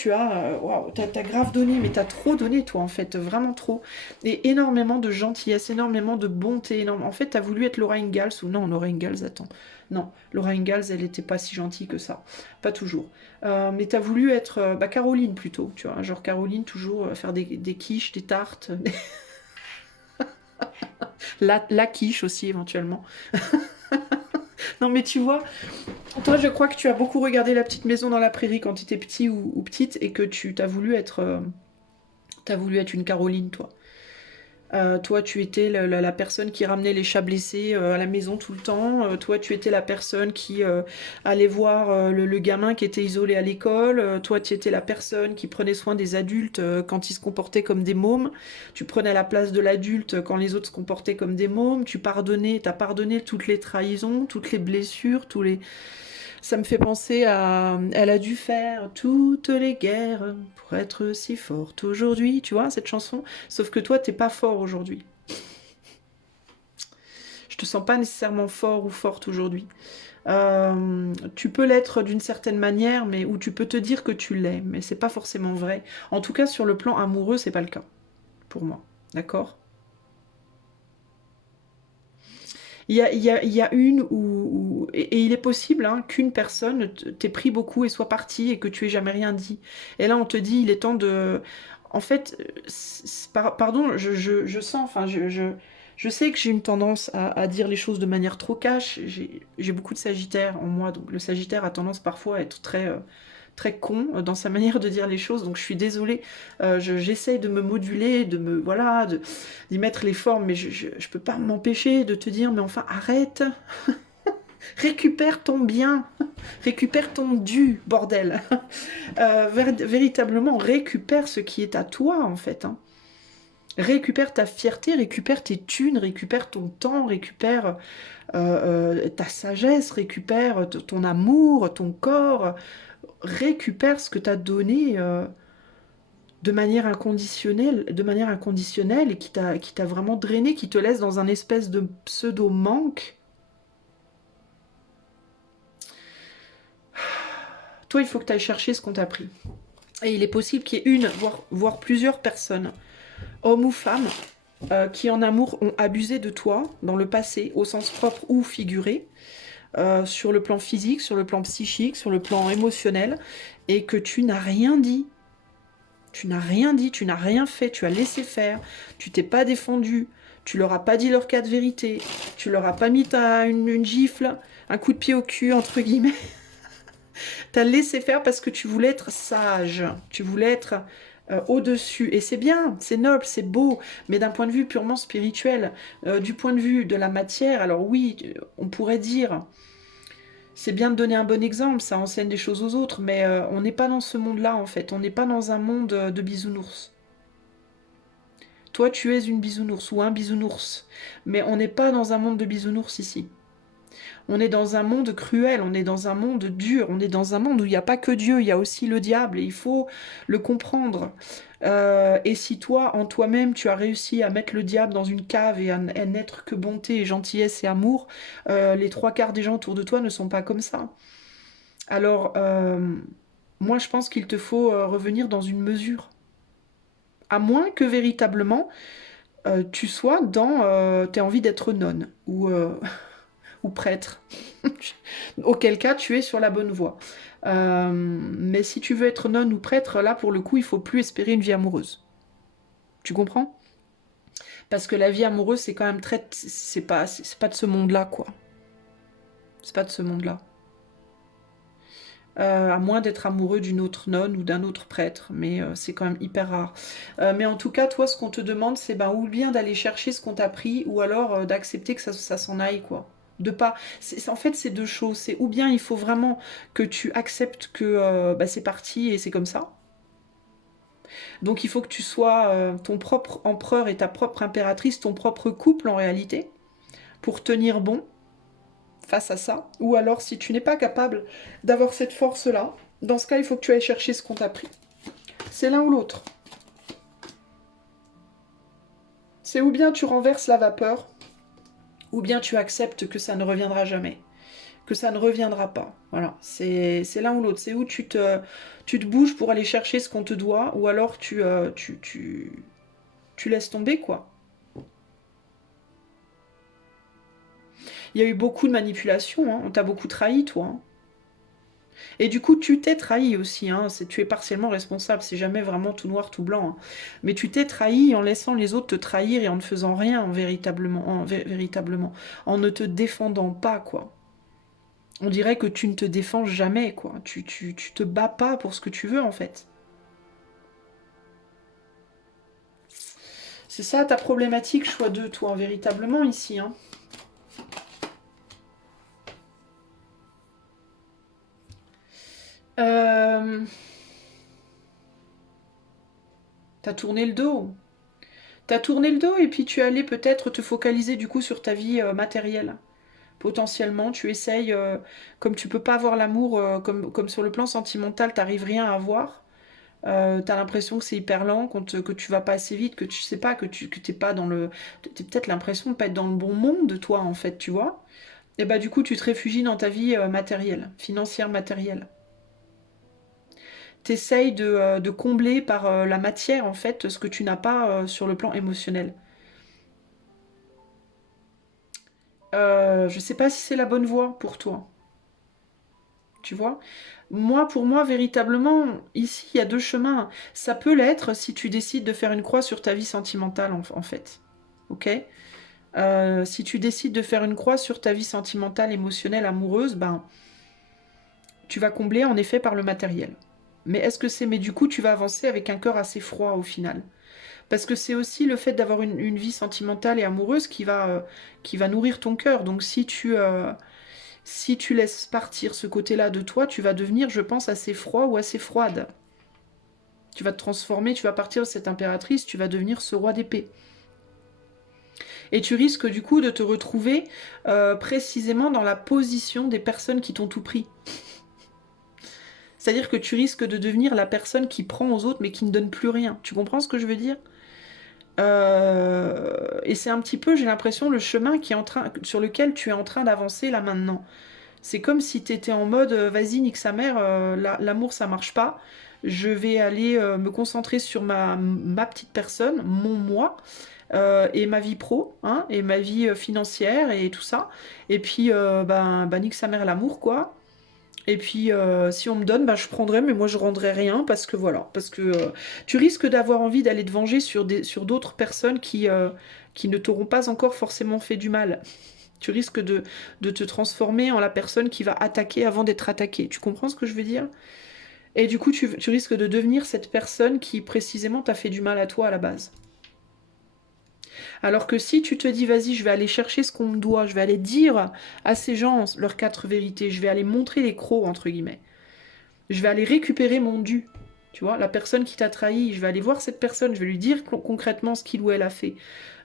waouh, t'as grave donné, mais t'as trop donné, toi, en fait, vraiment trop. Et énormément de gentillesse, énormément de bonté, en fait, t'as voulu être Laura Ingalls, ou non, Laura Ingalls, attends. Non, Laura Ingalls, elle n'était pas si gentille que ça. Pas toujours. Mais t'as voulu être Caroline plutôt, tu vois. Genre Caroline, toujours faire des quiches, des tartes. La quiche aussi, éventuellement. Non, mais tu vois, toi, je crois que tu as beaucoup regardé La Petite Maison dans la Prairie quand tu étais petit ou petite et que tu t'as voulu être une Caroline, toi. Toi, tu étais la personne qui ramenait les chats blessés à la maison tout le temps. Toi, tu étais la personne qui allait voir le gamin qui était isolé à l'école. Toi, tu étais la personne qui prenait soin des adultes quand ils se comportaient comme des mômes. Tu prenais la place de l'adulte quand les autres se comportaient comme des mômes. T'as pardonné toutes les trahisons, toutes les blessures, tous les... Ça me fait penser à... Elle a dû faire toutes les guerres pour être si forte aujourd'hui, tu vois, cette chanson. Sauf que toi, t'es pas fort aujourd'hui. te sens pas nécessairement fort ou forte aujourd'hui. Tu peux l'être d'une certaine manière, mais ou tu peux te dire que tu l'es, mais c'est pas forcément vrai. En tout cas, sur le plan amoureux, c'est pas le cas pour moi. D'accord? Il y a une et il est possible hein, qu'une personne t'ait pris beaucoup et soit partie et que tu aies jamais rien dit. Et là, on te dit, il est temps de... En fait, pardon, je sens, enfin, je sais que j'ai une tendance à dire les choses de manière trop cash. J'ai beaucoup de Sagittaire en moi, donc le Sagittaire a tendance parfois à être très con dans sa manière de dire les choses, donc je suis désolée. J'essaye de me moduler, de me voilà, d'y mettre les formes, mais je peux pas m'empêcher de te dire, mais enfin arrête, récupère ton bien, récupère ton dû, bordel. Véritablement, récupère ce qui est à toi en fait. Hein. Récupère ta fierté, récupère tes thunes, récupère ton temps, récupère ta sagesse, récupère ton amour, ton corps, récupère ce que t'as donné de manière inconditionnelle et qui t'a vraiment drainé, qui te laisse dans un espèce de pseudo-manque. Toi, il faut que tu ailles chercher ce qu'on t'a pris. Et il est possible qu'il y ait une, voire plusieurs personnes, hommes ou femmes, qui en amour ont abusé de toi dans le passé, au sens propre ou figuré, sur le plan physique, sur le plan psychique, sur le plan émotionnel, et que tu n'as rien dit. Tu n'as rien dit, tu n'as rien fait, tu as laissé faire, tu t'es pas défendu, tu leur as pas dit leur cas de vérité, tu leur as pas mis une gifle, un coup de pied au cul, entre guillemets. T'as laissé faire parce que tu voulais être sage, tu voulais être au-dessus. Et c'est bien, c'est noble, c'est beau, mais d'un point de vue purement spirituel, du point de vue de la matière, alors oui, on pourrait dire, c'est bien de donner un bon exemple, ça enseigne des choses aux autres, mais on n'est pas dans ce monde-là en fait, on n'est pas dans un monde de bisounours. Toi, tu es une bisounours ou un bisounours, mais on n'est pas dans un monde de bisounours ici. On est dans un monde cruel, on est dans un monde dur, on est dans un monde où il n'y a pas que Dieu, il y a aussi le diable, et il faut le comprendre. Et si toi, en toi-même, tu as réussi à mettre le diable dans une cave et à n'être que bonté, gentillesse et amour, les trois quarts des gens autour de toi ne sont pas comme ça. Alors, moi, je pense qu'il te faut revenir dans une mesure. À moins que véritablement, tu sois dans... tu as envie d'être nonne ou prêtre. Auquel cas, tu es sur la bonne voie. Mais si tu veux être nonne ou prêtre, là, pour le coup, il faut plus espérer une vie amoureuse. Tu comprends? Parce que la vie amoureuse, c'est quand même très... C'est pas de ce monde-là, quoi. C'est pas de ce monde-là. À moins d'être amoureux d'une autre nonne ou d'un autre prêtre, mais c'est quand même hyper rare. Mais en tout cas, toi, ce qu'on te demande, c'est ben, ou bien d'aller chercher ce qu'on t'a pris, ou alors d'accepter que ça s'en aille, quoi. De pas. En fait, c'est deux choses. C'est ou bien il faut vraiment que tu acceptes que bah, c'est parti et c'est comme ça. Donc il faut que tu sois ton propre empereur et ta propre impératrice, ton propre couple en réalité, pour tenir bon face à ça. Ou alors, si tu n'es pas capable d'avoir cette force-là, dans ce cas, il faut que tu ailles chercher ce qu'on t'a pris. C'est l'un ou l'autre. C'est ou bien tu renverses la vapeur, ou bien tu acceptes que ça ne reviendra jamais. Que ça ne reviendra pas. Voilà, c'est l'un ou l'autre. C'est où tu te bouges pour aller chercher ce qu'on te doit, ou alors tu laisses tomber, quoi. Il y a eu beaucoup de manipulation, hein. On t'a beaucoup trahi, toi. Hein. Et du coup, tu t'es trahi aussi, hein. Tu es partiellement responsable, c'est jamais vraiment tout noir, tout blanc. Hein. Mais tu t'es trahi en laissant les autres te trahir et en ne faisant rien véritablement, en ne te défendant pas, quoi. On dirait que tu ne te défends jamais, quoi. Tu te bats pas pour ce que tu veux, en fait. C'est ça ta problématique, choix 2, toi, véritablement, ici, hein. T'as tourné le dos. T'as tourné le dos et puis tu es allé peut-être te focaliser du coup sur ta vie matérielle. Potentiellement, tu essayes, comme tu peux pas avoir l'amour, comme sur le plan sentimental, t'arrives rien à avoir. T'as l'impression que c'est hyper lent, que tu vas pas assez vite, que tu sais pas, que t'es pas dans le... T'as peut-être l'impression de pas être dans le bon monde, toi, en fait, tu vois. Et bah du coup, tu te réfugies dans ta vie matérielle, financière matérielle. T'essayes de combler par la matière, en fait, ce que tu n'as pas sur le plan émotionnel. Je sais pas si c'est la bonne voie pour toi, tu vois. Moi, pour moi, véritablement, ici, il y a deux chemins. Ça peut l'être si tu décides de faire une croix sur ta vie sentimentale, en fait. Ok? Si tu décides de faire une croix sur ta vie sentimentale, émotionnelle, amoureuse, ben, tu vas combler en effet par le matériel. Mais est-ce que c'est... Mais du coup, tu vas avancer avec un cœur assez froid au final. Parce que c'est aussi le fait d'avoir une vie sentimentale et amoureuse qui va nourrir ton cœur. Donc si tu laisses partir ce côté-là de toi, tu vas devenir, je pense, assez froid ou assez froide. Tu vas te transformer, tu vas partir de cette impératrice, tu vas devenir ce roi d'épée. Et tu risques du coup de te retrouver précisément dans la position des personnes qui t'ont tout pris. C'est-à-dire que tu risques de devenir la personne qui prend aux autres mais qui ne donne plus rien. Tu comprends ce que je veux dire? Et c'est un petit peu, j'ai l'impression, le chemin sur lequel tu es en train d'avancer là maintenant. C'est comme si tu étais en mode, vas-y, nique sa mère, l'amour ça marche pas. Je vais aller me concentrer sur ma petite personne, mon moi, et ma vie pro, hein, et ma vie financière et tout ça. Et puis, nique sa mère l'amour, quoi. Et puis, si on me donne, je prendrai, mais moi je rendrai rien parce que voilà, parce que tu risques d'avoir envie d'aller te venger sur d'autres personnes qui ne t'auront pas encore forcément fait du mal. Tu risques de te transformer en la personne qui va attaquer avant d'être attaquée. Tu comprends ce que je veux dire? Et du coup, tu risques de devenir cette personne qui précisément t'a fait du mal à toi à la base. Alors que si tu te dis, vas-y, je vais aller chercher ce qu'on me doit, je vais aller dire à ces gens leurs quatre vérités, je vais aller montrer les crocs, entre guillemets. Je vais aller récupérer mon dû. Tu vois, la personne qui t'a trahi, je vais aller voir cette personne, je vais lui dire concrètement ce qu'il ou elle a fait.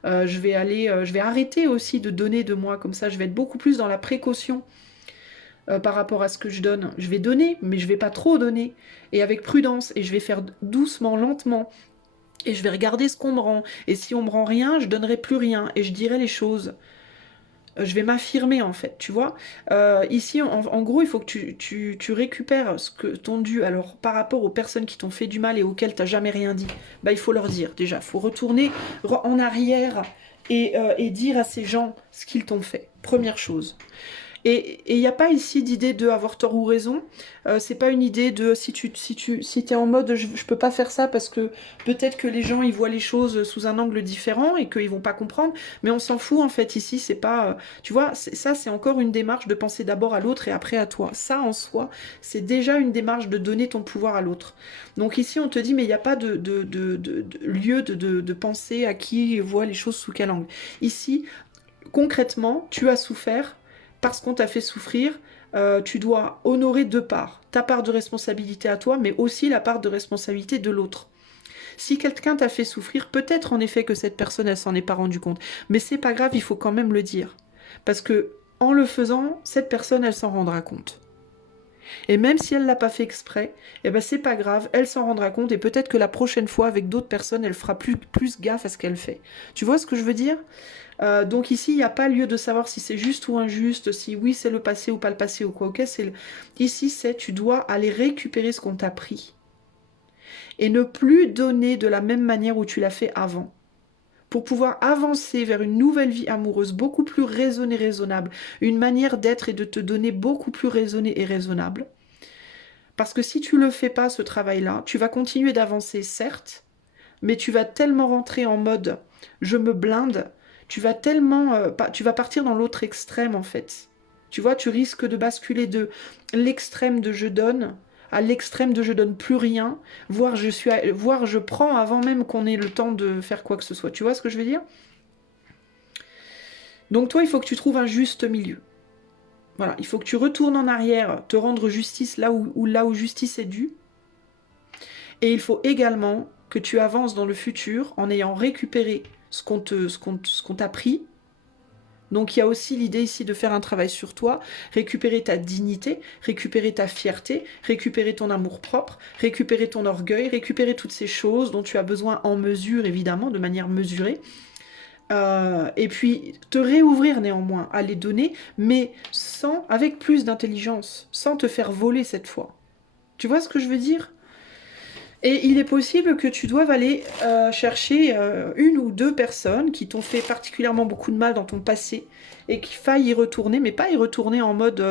Je vais arrêter aussi de donner de moi comme ça, je vais être beaucoup plus dans la précaution par rapport à ce que je donne. Je vais donner, mais je vais pas trop donner. Et avec prudence, et je vais faire doucement, lentement. Et je vais regarder ce qu'on me rend. Et si on me rend rien, je donnerai plus rien. Et je dirai les choses. Je vais m'affirmer en fait, tu vois. Ici, en gros, il faut que tu récupères ce que ton dû. Alors, par rapport aux personnes qui t'ont fait du mal et auxquelles t'as jamais rien dit, il faut leur dire déjà. Il faut retourner en arrière et dire à ces gens ce qu'ils t'ont fait. Première chose. Et il n'y a pas ici d'idée de avoir tort ou raison. C'est pas une idée de si t'es en mode je peux pas faire ça parce que peut-être que les gens ils voient les choses sous un angle différent et qu'ils vont pas comprendre. Mais on s'en fout en fait ici. C'est pas, tu vois, ça c'est encore une démarche de penser d'abord à l'autre et après à toi. Ça en soi, c'est déjà une démarche de donner ton pouvoir à l'autre. Donc ici on te dit mais il n'y a pas de lieu de penser à qui voit les choses sous quel angle. Ici concrètement, tu as souffert parce qu'on t'a fait souffrir. Tu dois honorer deux parts. Ta part de responsabilité à toi, mais aussi la part de responsabilité de l'autre. Si quelqu'un t'a fait souffrir, peut-être en effet que cette personne, elle s'en est pas rendue compte. Mais c'est pas grave, il faut quand même le dire. Parce que en le faisant, cette personne, elle s'en rendra compte. Et même si elle l'a pas fait exprès, eh ben c'est pas grave, elle s'en rendra compte et peut-être que la prochaine fois avec d'autres personnes, elle fera plus gaffe à ce qu'elle fait. Tu vois ce que je veux dire? Donc ici, il n'y a pas lieu de savoir si c'est juste ou injuste, si oui c'est le passé ou pas le passé ou quoi. Ok, ici c'est tu dois aller récupérer ce qu'on t'a pris et ne plus donner de la même manière où tu l'as fait avant. Pour pouvoir avancer vers une nouvelle vie amoureuse beaucoup plus raisonnée, raisonnable, une manière d'être et de te donner beaucoup plus raisonnée et raisonnable. Parce que si tu ne le fais pas, ce travail-là, tu vas continuer d'avancer, certes, mais tu vas tellement rentrer en mode je me blinde, tu vas tellement tu vas partir dans l'autre extrême en fait. Tu vois, tu risques de basculer de l'extrême de je donne à l'extrême de je donne plus rien, voire je prends avant même qu'on ait le temps de faire quoi que ce soit. Tu vois ce que je veux dire? Donc toi, il faut que tu trouves un juste milieu. Voilà, il faut que tu retournes en arrière, te rendre justice là où justice est due. Et il faut également que tu avances dans le futur en ayant récupéré ce qu'on t'a pris, Donc il y a aussi l'idée ici de faire un travail sur toi, récupérer ta dignité, récupérer ta fierté, récupérer ton amour-propre, récupérer ton orgueil, récupérer toutes ces choses dont tu as besoin en mesure, évidemment, de manière mesurée. Et puis te réouvrir néanmoins à les donner, mais avec plus d'intelligence, sans te faire voler cette fois. Tu vois ce que je veux dire? Et il est possible que tu doives aller chercher une ou deux personnes qui t'ont fait particulièrement beaucoup de mal dans ton passé et qu'il faille y retourner, mais pas y retourner en mode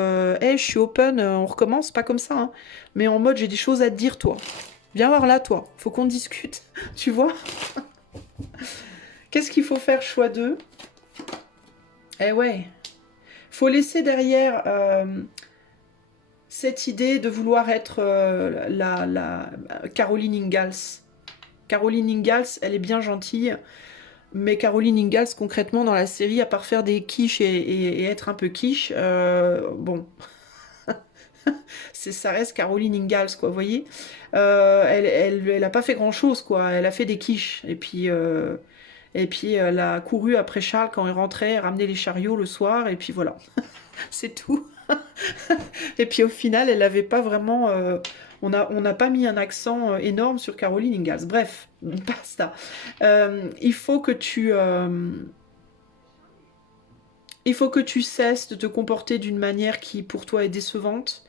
hey, je suis open, on recommence, pas comme ça, hein, mais en mode j'ai des choses à te dire, toi. Viens voir là, toi, faut qu'on discute, tu vois? Qu'est-ce qu'il faut faire, choix 2? Eh ouais, faut laisser derrière cette idée de vouloir être la Caroline Ingalls. Caroline Ingalls, elle est bien gentille, mais Caroline Ingalls, concrètement, dans la série, à part faire des quiches et être un peu quiche, bon, ça reste Caroline Ingalls, quoi, vous voyez. Elle a pas fait grand-chose, quoi. Elle a fait des quiches, et puis elle a couru après Charles quand il rentrait, ramener les chariots le soir, et puis voilà, c'est tout. Et puis au final, elle n'avait pas vraiment... on n'a pas mis un accent énorme sur Caroline Ingalls. Bref, basta. Il faut que tu cesses de te comporter d'une manière qui pour toi est décevante,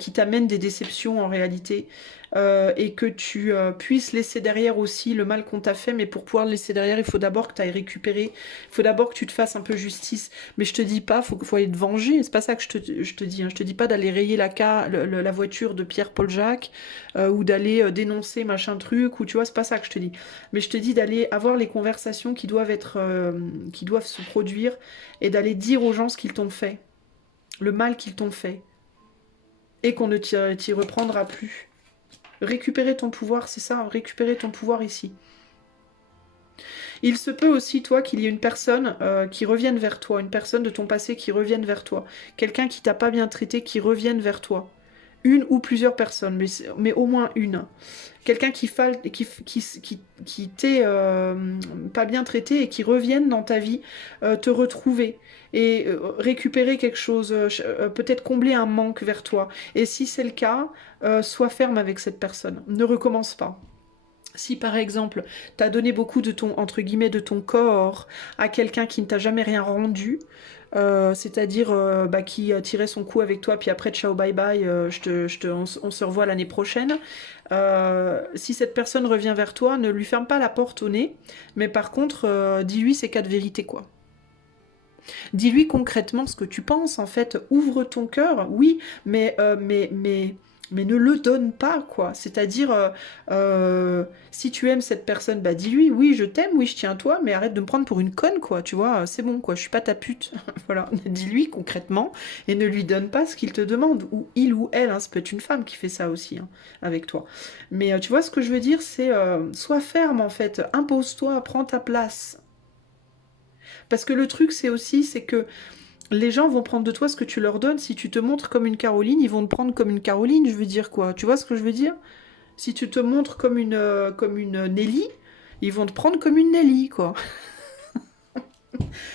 qui t'amène des déceptions en réalité, et que tu puisses laisser derrière aussi le mal qu'on t'a fait, mais pour pouvoir le laisser derrière, il faut d'abord que tu ailles récupérer, il faut d'abord que tu te fasses un peu justice. Mais je te dis pas, faut aller te venger, c'est pas ça que je te dis, hein. Je te dis pas d'aller rayer la voiture de Pierre-Paul Jacques, ou d'aller dénoncer machin truc, ou tu vois, c'est pas ça que je te dis. Mais je te dis d'aller avoir les conversations qui doivent se produire, et d'aller dire aux gens ce qu'ils t'ont fait, le mal qu'ils t'ont fait, et qu'on ne t'y reprendra plus. Récupérer ton pouvoir, c'est ça, récupérer ton pouvoir ici. Il se peut aussi, toi, qu'il y ait une personne qui revienne vers toi, une personne de ton passé qui revienne vers toi, quelqu'un qui t'a pas bien traité qui revienne vers toi. Une ou plusieurs personnes, mais au moins une. Quelqu'un qui t'ait pas bien traité et qui revienne dans ta vie te retrouver et récupérer quelque chose, peut-être combler un manque vers toi. Et si c'est le cas, sois ferme avec cette personne. Ne recommence pas. Si par exemple, tu as donné beaucoup de ton, entre guillemets, de ton corps à quelqu'un qui ne t'a jamais rien rendu, c'est-à-dire qui tirait son coup avec toi, puis après ciao bye bye, on se revoit l'année prochaine. Si cette personne revient vers toi, ne lui ferme pas la porte au nez, mais par contre, dis-lui ces quatre vérités, quoi. Dis-lui concrètement ce que tu penses, en fait. Ouvre ton cœur, oui, mais ne le donne pas, quoi. C'est-à-dire, si tu aimes cette personne, bah dis-lui, oui, je t'aime, oui, je tiens à toi, mais arrête de me prendre pour une conne, quoi. Tu vois, c'est bon, quoi, je suis pas ta pute. Voilà, dis-lui concrètement et ne lui donne pas ce qu'il te demande. Ou il ou elle, hein, ça peut être une femme qui fait ça aussi, hein, avec toi. Mais tu vois, ce que je veux dire, c'est sois ferme, en fait. Impose-toi, prends ta place. Parce que le truc, c'est que les gens vont prendre de toi ce que tu leur donnes. Si tu te montres comme une Caroline, ils vont te prendre comme une Caroline, je veux dire quoi. Tu vois ce que je veux dire? Si tu te montres comme une Nelly, ils vont te prendre comme une Nelly, quoi.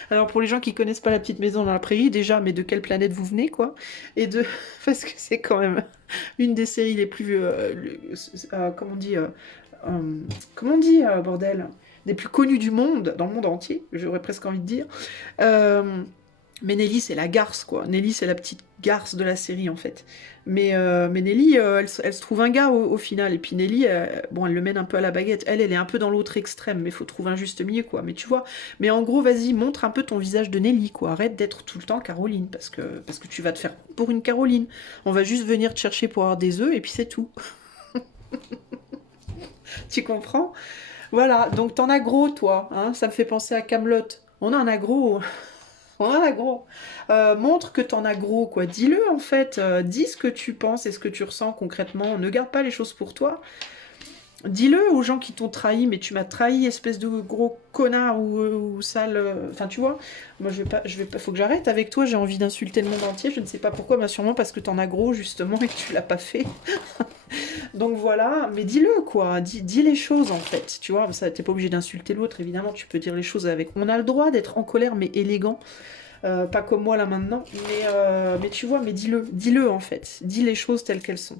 Alors pour les gens qui connaissent pas La Petite Maison dans la Prairie, déjà, mais de quelle planète vous venez, quoi? Et de... Parce que c'est quand même une des séries les plus... comment on dit, bordel? Des plus connues du monde, dans le monde entier, j'aurais presque envie de dire. Mais Nelly, c'est la garce, quoi. Nelly, c'est la petite garce de la série, en fait. Mais Nelly, elle se trouve un gars au final. Et puis Nelly, bon, elle le mène un peu à la baguette. Elle est un peu dans l'autre extrême, mais il faut trouver un juste milieu, quoi. Mais tu vois, mais en gros, vas-y, montre un peu ton visage de Nelly, quoi. Arrête d'être tout le temps Caroline, parce que tu vas te faire pour une Caroline. On va juste venir te chercher pour avoir des œufs, et puis c'est tout. Tu comprends? Voilà, donc t'en as gros, toi. Hein, ça me fait penser à Camelot. On en a gros. On en a gros. Montre que t'en as gros, quoi. Dis-le, en fait. Dis ce que tu penses et ce que tu ressens concrètement. Ne garde pas les choses pour toi. Dis-le aux gens qui t'ont trahi, mais tu m'as trahi, espèce de gros connard ou sale... Enfin, tu vois, moi, faut que j'arrête avec toi, j'ai envie d'insulter le monde entier, je ne sais pas pourquoi, mais sûrement parce que t'en as gros, justement, et que tu l'as pas fait. Donc voilà, mais dis-le, quoi, dis les choses, en fait, tu vois, ça, t'es pas obligé d'insulter l'autre, évidemment, tu peux dire les choses avec... On a le droit d'être en colère, mais élégant. pas comme moi là maintenant, mais tu vois, mais dis-le en fait, dis les choses telles qu'elles sont.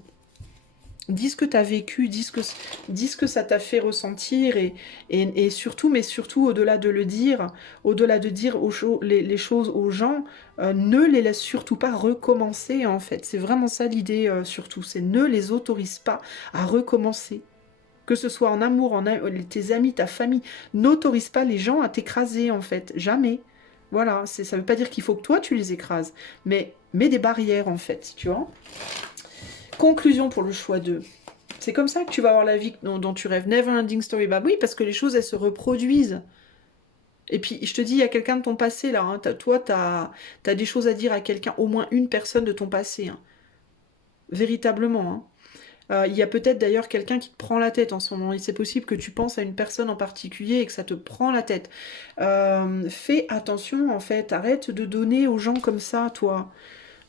Dis ce que tu as vécu, dis ce que ça t'a fait ressentir et surtout, mais surtout au-delà de le dire, au-delà de dire les choses aux gens, ne les laisse surtout pas recommencer en fait. C'est vraiment ça l'idée surtout, c'est ne les autorise pas à recommencer. Que ce soit en amour, tes amis, ta famille, n'autorise pas les gens à t'écraser en fait, jamais. Voilà, ça veut pas dire qu'il faut que toi tu les écrases, mais mets des barrières en fait, tu vois. Conclusion pour le choix 2. C'est comme ça que tu vas avoir la vie dont tu rêves. Never ending story. Bah oui, parce que les choses, elles se reproduisent. Et puis, je te dis, il y a quelqu'un de ton passé, là. Hein. Toi, t'as des choses à dire à quelqu'un, au moins une personne de ton passé. Hein. Véritablement. Hein. Il y a peut-être d'ailleurs quelqu'un qui te prend la tête en ce moment. Et c'est possible que tu penses à une personne en particulier et que ça te prend la tête. Fais attention, en fait. Arrête de donner aux gens comme ça, toi.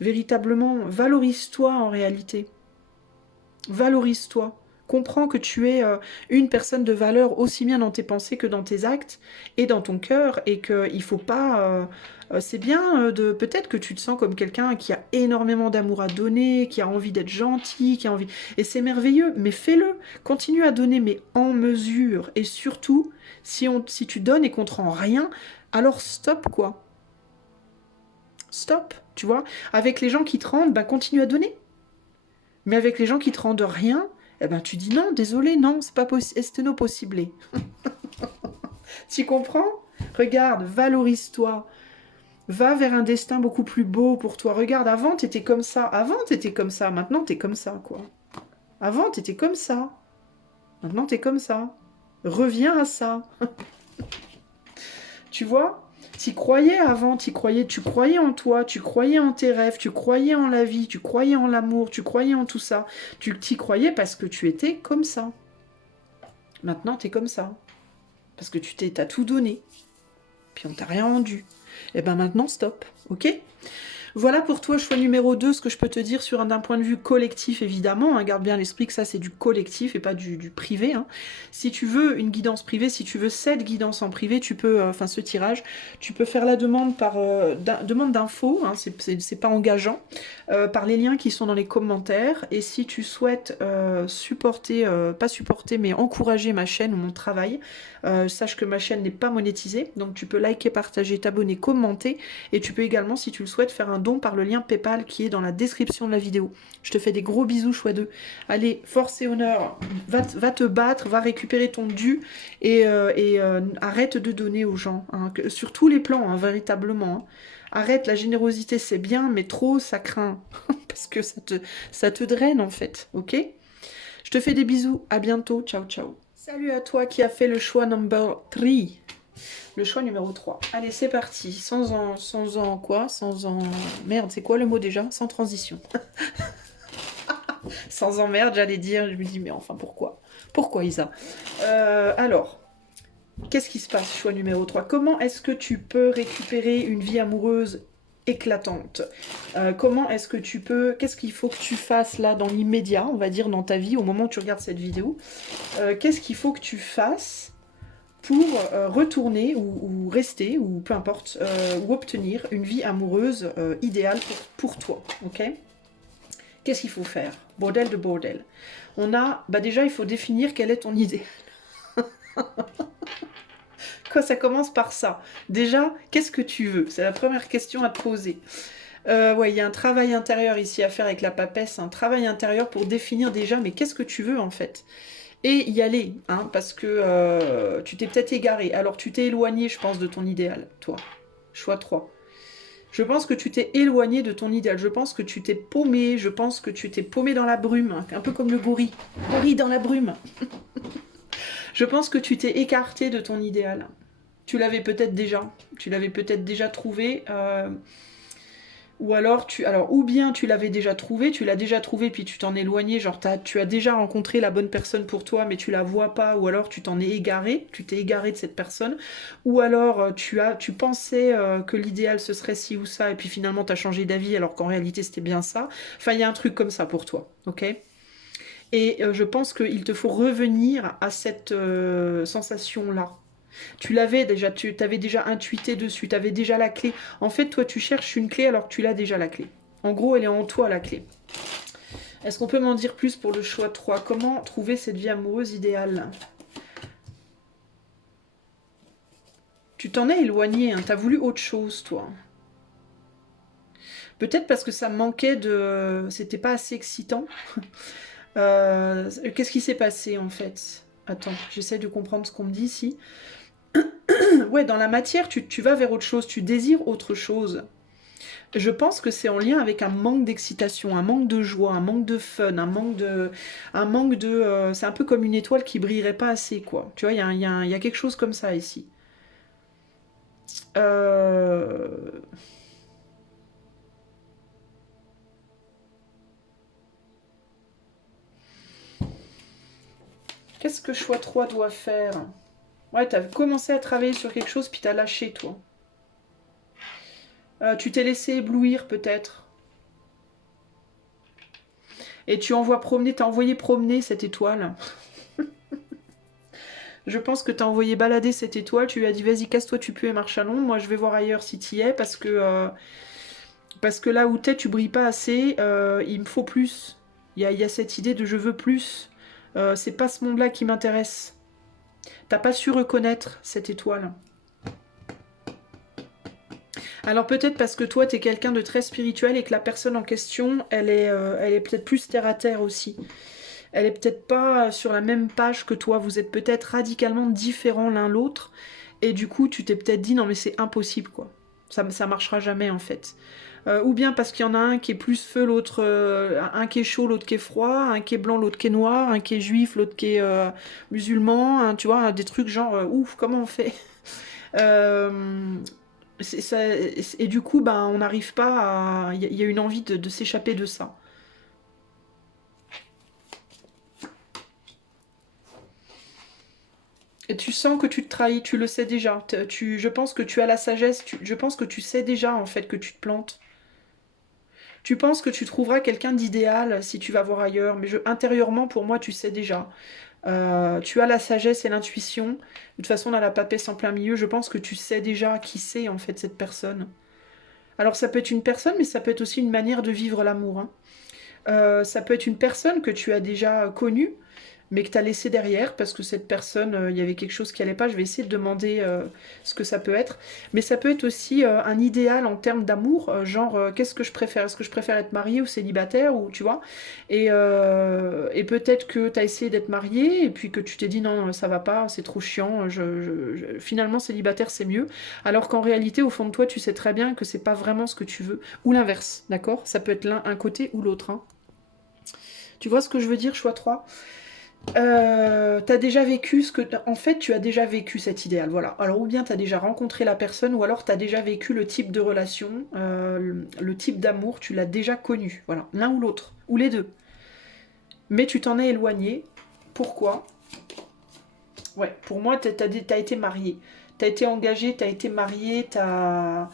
Véritablement. Valorise-toi, en réalité. Valorise-toi. Comprends que tu es une personne de valeur aussi bien dans tes pensées que dans tes actes et dans ton cœur et qu'il faut pas... c'est bien de... Peut-être que tu te sens comme quelqu'un qui a énormément d'amour à donner, qui a envie d'être gentil, qui a envie... Et c'est merveilleux, mais fais-le. Continue à donner, mais en mesure. Et surtout, si tu donnes et qu'on te rend rien, alors stop, quoi. Stop, tu vois. Avec les gens qui te rendent, bah, continue à donner. Mais avec les gens qui te rendent rien, eh ben tu dis non, désolé, non, c'est pas esteno possible. Tu comprends? Regarde, valorise-toi. Va vers un destin beaucoup plus beau pour toi. Regarde, avant t'étais comme ça. Avant t'étais comme ça. Maintenant t'es comme ça, quoi. Avant t'étais comme ça. Maintenant t'es comme ça. Reviens à ça. Tu vois? Tu croyais avant, tu croyais en toi, tu croyais en tes rêves, tu croyais en la vie, tu croyais en l'amour, tu croyais en tout ça. Tu t'y croyais parce que tu étais comme ça. Maintenant, t'es comme ça. Parce que t'as tout donné. Puis on t'a rien rendu. Et ben maintenant, stop. Ok? Voilà pour toi, choix numéro 2, ce que je peux te dire d'un point de vue collectif, évidemment. Hein, garde bien l'esprit que ça, c'est du collectif et pas du privé. Hein. Si tu veux une guidance privée, si tu veux cette guidance en privé, tu peux, enfin ce tirage, tu peux faire la demande par demande d'infos, hein, c'est pas engageant, par les liens qui sont dans les commentaires. Et si tu souhaites supporter, pas supporter, mais encourager ma chaîne ou mon travail, sache que ma chaîne n'est pas monétisée. Donc tu peux liker, partager, t'abonner, commenter. Et tu peux également, si tu le souhaites, faire un don par le lien PayPal qui est dans la description de la vidéo. Je te fais des gros bisous, choix 2. Allez, force et honneur, va te battre, va récupérer ton dû et arrête de donner aux gens. Hein, sur tous les plans, hein, véritablement. Hein. Arrête, la générosité c'est bien, mais trop ça craint. Parce que ça te draine en fait, ok? Je te fais des bisous, à bientôt, ciao ciao. Salut à toi qui a fait le choix number 3. Le choix numéro 3. Allez, c'est parti. Sans Merde, c'est quoi le mot déjà? Sans transition. Sans emmerde, j'allais dire. Je me dis, mais enfin, pourquoi? Pourquoi, Isa? Alors, qu'est-ce qui se passe, choix numéro 3? Comment est-ce que tu peux récupérer une vie amoureuse éclatante? Comment est-ce que tu peux... Qu'est-ce qu'il faut que tu fasses là, dans l'immédiat, on va dire, dans ta vie, au moment où tu regardes cette vidéo? Qu'est-ce qu'il faut que tu fasses pour retourner ou rester, ou peu importe, ou obtenir une vie amoureuse idéale pour toi, ok? Qu'est-ce qu'il faut faire? Bordel de bordel. On a, bah déjà, il faut définir quel est ton idéal. Quand ça commence par ça. Déjà, qu'est-ce que tu veux? C'est la première question à te poser. Ouais, il y a un travail intérieur ici à faire avec la papesse, un travail intérieur pour définir déjà, mais qu'est-ce que tu veux en fait? Et y aller, hein, parce que tu t'es peut-être égaré. Alors tu t'es éloigné, je pense, de ton idéal, toi. Choix 3. Je pense que tu t'es éloigné de ton idéal. Je pense que tu t'es paumé. Je pense que tu t'es paumé dans la brume. Hein, un peu comme le gorille. Gorille dans la brume. Je pense que tu t'es écarté de ton idéal. Tu l'avais peut-être déjà. Tu l'avais peut-être déjà trouvé. Ou alors, ou bien tu l'avais déjà trouvé, tu l'as déjà trouvé puis tu t'en es éloigné, genre tu as déjà rencontré la bonne personne pour toi mais tu la vois pas, ou alors tu t'en es égaré, tu t'es égaré de cette personne, ou alors tu pensais que l'idéal ce serait ci ou ça et puis finalement tu as changé d'avis alors qu'en réalité c'était bien ça. Enfin, il y a un truc comme ça pour toi, ok? Et je pense qu'il te faut revenir à cette sensation-là. Tu l'avais déjà, tu t'avais déjà intuité dessus, tu avais déjà la clé. En fait, toi, tu cherches une clé alors que tu l'as déjà la clé. En gros, elle est en toi, la clé. Est-ce qu'on peut m'en dire plus pour le choix 3? Comment trouver cette vie amoureuse idéale? Tu t'en es éloigné, hein, t'as voulu autre chose, toi. Peut-être parce que ça manquait de... C'était pas assez excitant. Qu'est-ce qui s'est passé, en fait? Attends, j'essaie de comprendre ce qu'on me dit ici. Ouais, dans la matière, tu vas vers autre chose, tu désires autre chose. Je pense que c'est en lien avec un manque d'excitation, un manque de joie, un manque de fun, un manque de. C'est un peu comme une étoile qui brillerait pas assez, quoi. Tu vois, il y a quelque chose comme ça ici. Euh, Qu'est-ce que choix 3 doit faire? Ouais, t'as commencé à travailler sur quelque chose, puis t'as lâché, toi. Tu t'es laissé éblouir, peut-être. Et t'as envoyé promener cette étoile. Je pense que t'as envoyé balader cette étoile, tu lui as dit vas-y casse-toi tu peux et marche à l'ombre, moi je vais voir ailleurs si t'y es parce que là où t'es tu brilles pas assez, il me faut plus. Il y a cette idée de je veux plus. C'est pas ce monde-là qui m'intéresse. T'as pas su reconnaître cette étoile. Alors peut-être parce que toi t'es quelqu'un de très spirituel et que la personne en question elle est peut-être plus terre à terre aussi. Elle est peut-être pas sur la même page que toi, vous êtes peut-être radicalement différents l'un l'autre, et du coup tu t'es peut-être dit non mais c'est impossible quoi, ça marchera jamais en fait. Ou bien parce qu'il y en a un qui est plus feu, l'autre, un qui est chaud, l'autre qui est froid, un qui est blanc, l'autre qui est noir, un qui est juif, l'autre qui est musulman, tu vois, des trucs genre ouf, comment on fait? Euh, et du coup, ben, on n'arrive pas à. Il y a une envie de s'échapper de ça. Et tu sens que tu te trahis, tu le sais déjà. Je pense que tu as la sagesse, je pense que tu sais déjà en fait que tu te plantes. Tu penses que tu trouveras quelqu'un d'idéal si tu vas voir ailleurs, mais intérieurement pour moi tu sais déjà. Tu as la sagesse et l'intuition. De toute façon on a la papesse en plein milieu, je pense que tu sais déjà qui c'est en fait cette personne. Alors ça peut être une personne, mais ça peut être aussi une manière de vivre l'amour, hein. Ça peut être une personne que tu as déjà connue, mais que tu as laissé derrière parce que cette personne, il y avait quelque chose qui allait pas. Je vais essayer de demander ce que ça peut être. Mais ça peut être aussi un idéal en termes d'amour, genre qu'est-ce que je préfère? Est-ce que je préfère être mariée ou célibataire ou tu vois? Et peut-être que tu as essayé d'être mariée et puis que tu t'es dit non, non, ça va pas, c'est trop chiant, finalement célibataire c'est mieux. Alors qu'en réalité, au fond de toi, tu sais très bien que c'est pas vraiment ce que tu veux. Ou l'inverse, d'accord? Ça peut être l'un un côté ou l'autre, hein. Tu vois ce que je veux dire, choix 3. T'as déjà vécu ce que... En fait, tu as déjà vécu cet idéal, voilà. Alors, ou bien t'as déjà rencontré la personne, ou alors t'as déjà vécu le type de relation, le type d'amour, tu l'as déjà connu, voilà. L'un ou l'autre, ou les deux. Mais tu t'en es éloigné. Pourquoi? Ouais, pour moi, t'as été marié. T'as été engagé, t'as été marié, t'as...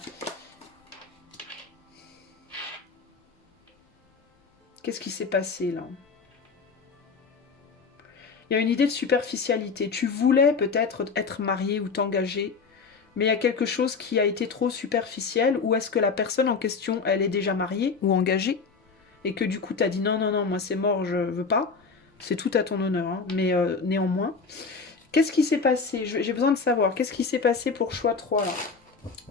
Qu'est-ce qui s'est passé, là? Il y a une idée de superficialité. Tu voulais peut-être être marié ou t'engager, mais il y a quelque chose qui a été trop superficiel, ou est-ce que la personne en question, elle est déjà mariée ou engagée, et que du coup t'as dit non, non, non, moi c'est mort, je veux pas. C'est tout à ton honneur, hein. Mais néanmoins. Qu'est-ce qui s'est passé? J'ai besoin de savoir. Qu'est-ce qui s'est passé pour choix 3 là?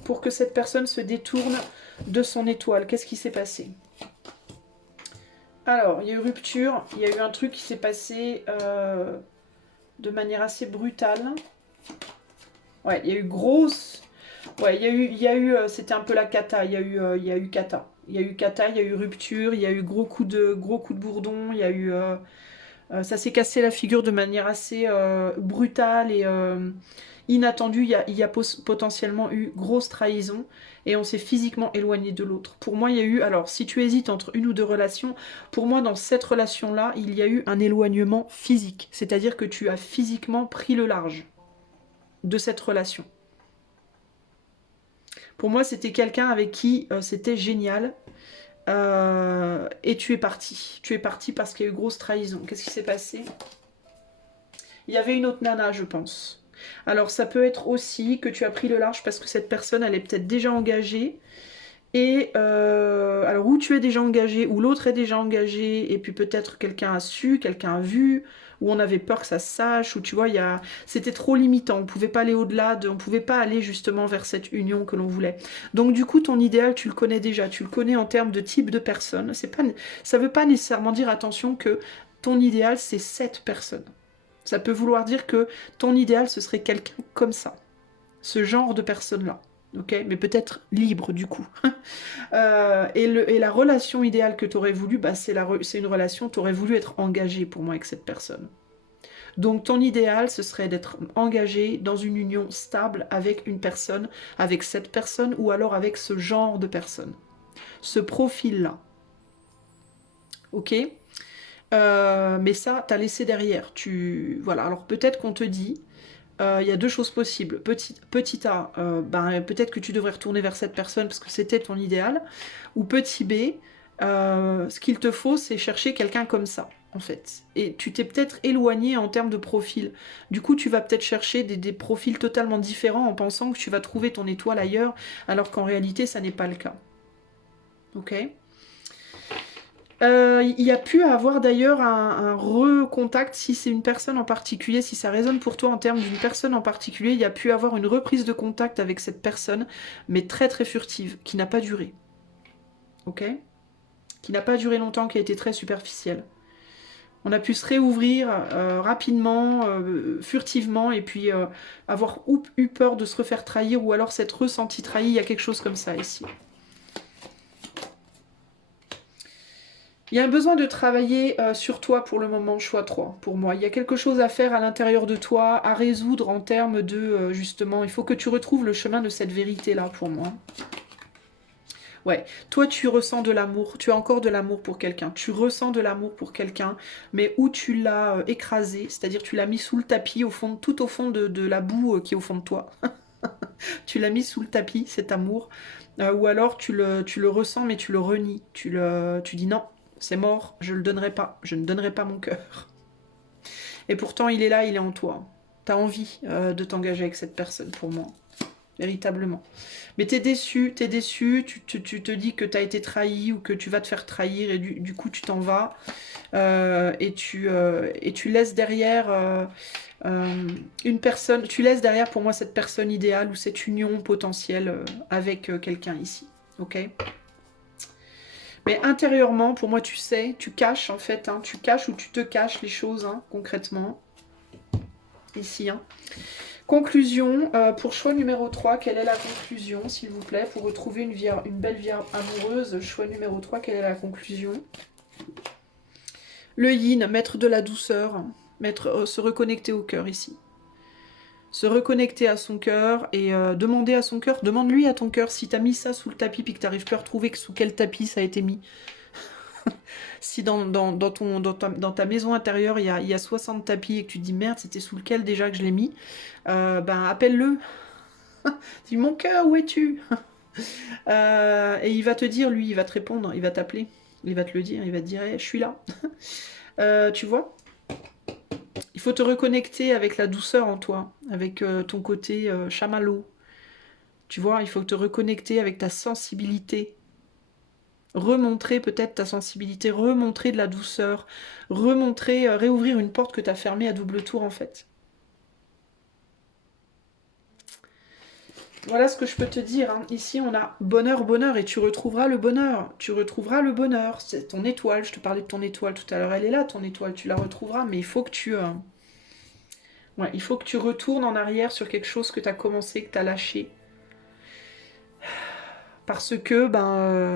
Pour que cette personne se détourne de son étoile. Qu'est-ce qui s'est passé? Alors, il y a eu rupture, il y a eu un truc qui s'est passé de manière assez brutale. Ouais, il y a eu grosse. Ouais, c'était un peu la cata. Il y a eu cata. Il y a eu cata, il y a eu rupture, il y a eu gros coup de bourdon. Ça s'est cassé la figure de manière assez brutale et inattendue. Il y a potentiellement eu grosse trahison et on s'est physiquement éloigné de l'autre. Pour moi, il y a eu. Alors, si tu hésites entre une ou deux relations, pour moi, dans cette relation-là, il y a eu un éloignement physique. C'est-à-dire que tu as physiquement pris le large de cette relation. Pour moi, c'était quelqu'un avec qui c'était génial. Et tu es parti. Tu es parti parce qu'il y a eu grosse trahison. Qu'est-ce qui s'est passé? Il y avait une autre nana, je pense. Alors ça peut être aussi que tu as pris le large parce que cette personne, elle est peut-être déjà engagée. Et alors où tu es déjà engagé, ou l'autre est déjà engagé, et puis peut-être quelqu'un a su, quelqu'un a vu, ou on avait peur que ça se sache, ou tu vois, c'était trop limitant, on pouvait pas aller au-delà, on pouvait pas aller justement vers cette union que l'on voulait. Donc du coup, ton idéal, tu le connais déjà, tu le connais en termes de type de personne. Ça veut pas nécessairement dire, attention, que ton idéal, c'est cette personne. Ça peut vouloir dire que ton idéal, ce serait quelqu'un comme ça, ce genre de personne-là. Ok, mais peut-être libre du coup. Et la relation idéale que tu aurais voulu, bah, c'est une relation, tu aurais voulu être engagé pour moi avec cette personne. Donc ton idéal, ce serait d'être engagé dans une union stable avec une personne, avec cette personne ou alors avec ce genre de personne. Ce profil-là. Ok. Mais ça, t'as laissé derrière. Voilà. Alors peut-être qu'on te dit, il y a deux choses possibles. Petit A, ben, peut-être que tu devrais retourner vers cette personne parce que c'était ton idéal. Ou petit B, ce qu'il te faut, c'est chercher quelqu'un comme ça, en fait. Et tu t'es peut-être éloigné en termes de profil. Du coup, tu vas peut-être chercher des profils totalement différents en pensant que tu vas trouver ton étoile ailleurs, alors qu'en réalité, ça n'est pas le cas. Ok. Il y a pu avoir d'ailleurs un recontact, si c'est une personne en particulier, si ça résonne pour toi en termes d'une personne en particulier, il y a pu avoir une reprise de contact avec cette personne, mais très très furtive, qui n'a pas duré. Ok. Qui n'a pas duré longtemps, qui a été très superficielle. On a pu se réouvrir rapidement, furtivement, et puis avoir eu peur de se refaire trahir, ou alors s'être ressenti trahi, il y a quelque chose comme ça ici. Il y a un besoin de travailler sur toi pour le moment, choix 3, pour moi. Il y a quelque chose à faire à l'intérieur de toi, à résoudre en termes de, justement, il faut que tu retrouves le chemin de cette vérité-là pour moi. Ouais, toi tu ressens de l'amour, tu as encore de l'amour pour quelqu'un, tu ressens de l'amour pour quelqu'un, mais où tu l'as écrasé, c'est-à-dire tu l'as mis sous le tapis, tout au fond de la boue qui est au fond de toi. Tu l'as mis sous le tapis, cet amour, ou alors tu le ressens mais tu le renies, tu dis non, c'est mort, je le donnerai pas, je ne donnerai pas mon cœur. Et pourtant il est là, il est en toi. T'as envie de t'engager avec cette personne pour moi, véritablement. Mais t'es déçu, tu te dis que t'as été trahi ou que tu vas te faire trahir et du coup tu t'en vas et tu laisses derrière une personne, tu laisses derrière pour moi cette personne idéale ou cette union potentielle avec quelqu'un ici, ok? Mais intérieurement, pour moi tu sais, tu caches en fait, hein, tu caches ou tu te caches les choses hein, concrètement, ici, hein. Conclusion, pour choix numéro 3, quelle est la conclusion, s'il vous plaît, pour retrouver une belle vie amoureuse, choix numéro 3, quelle est la conclusion? Le yin, mettre de la douceur, se reconnecter au cœur ici. Se reconnecter à son cœur et demander à son cœur, demande-lui à ton cœur si t'as mis ça sous le tapis puis que t'arrives plus à retrouver sous quel tapis ça a été mis. Si dans ta maison intérieure, il y a 60 tapis et que tu te dis merde, c'était sous lequel déjà que je l'ai mis, ben appelle-le. Dis mon cœur, où es-tu? Et il va te dire, lui, il va te répondre, il va t'appeler, il va te le dire, il va te dire, hey, je suis là. Tu vois? Il faut te reconnecter avec la douceur en toi, avec ton côté chamallow. Tu vois, il faut te reconnecter avec ta sensibilité. Remontrer peut-être ta sensibilité, remontrer de la douceur, remontrer, réouvrir une porte que tu as fermée à double tour en fait. Voilà ce que je peux te dire. Hein. Ici, on a bonheur, bonheur, et tu retrouveras le bonheur. Tu retrouveras le bonheur. C'est ton étoile. Je te parlais de ton étoile tout à l'heure. Elle est là, ton étoile. Tu la retrouveras, mais il faut que ouais, il faut que tu retournes en arrière sur quelque chose que tu as commencé, que tu as lâché. Parce que,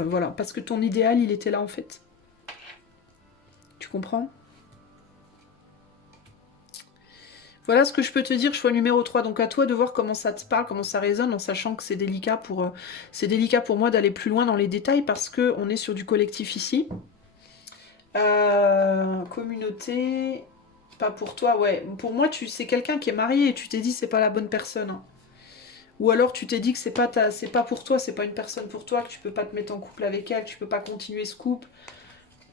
voilà, parce que ton idéal, il était là en fait. Tu comprends? Voilà ce que je peux te dire, choix numéro 3. Donc à toi de voir comment ça te parle, comment ça résonne, en sachant que c'est délicat pour moi d'aller plus loin dans les détails parce qu'on est sur du collectif ici. Communauté, pas pour toi, ouais. Pour moi, c'est quelqu'un qui est marié et tu t'es dit c'est pas la bonne personne. Hein. Ou alors tu t'es dit que c'est pas pour toi, c'est pas une personne pour toi, que tu peux pas te mettre en couple avec elle, que tu peux pas continuer ce couple.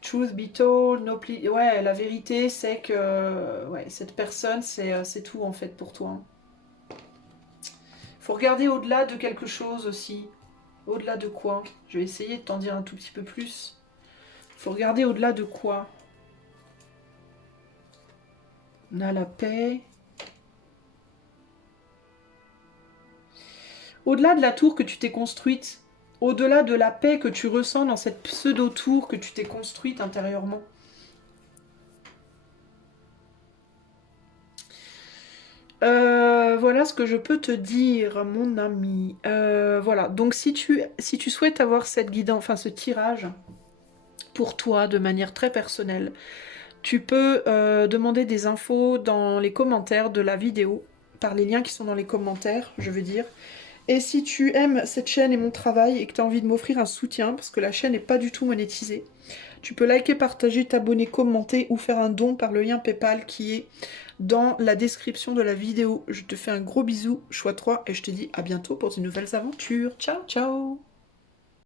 Truth be told, ouais, la vérité c'est que ouais, cette personne c'est tout en fait pour toi. Hein. Faut regarder au-delà de quelque chose aussi. Au-delà de quoi? Je vais essayer de t'en dire un tout petit peu plus. Faut regarder au-delà de quoi? On a la paix. Au-delà de la tour que tu t'es construite, au-delà de la paix que tu ressens dans cette pseudo-tour que tu t'es construite intérieurement. Voilà ce que je peux te dire, mon ami. Voilà, donc si tu souhaites avoir cette guidance, enfin ce tirage pour toi de manière très personnelle, tu peux demander des infos dans les commentaires de la vidéo, par les liens qui sont dans les commentaires, je veux dire. Et si tu aimes cette chaîne et mon travail et que tu as envie de m'offrir un soutien, parce que la chaîne n'est pas du tout monétisée, tu peux liker, partager, t'abonner, commenter ou faire un don par le lien PayPal qui est dans la description de la vidéo. Je te fais un gros bisou, choix 3, et je te dis à bientôt pour de nouvelles aventures. Ciao, ciao!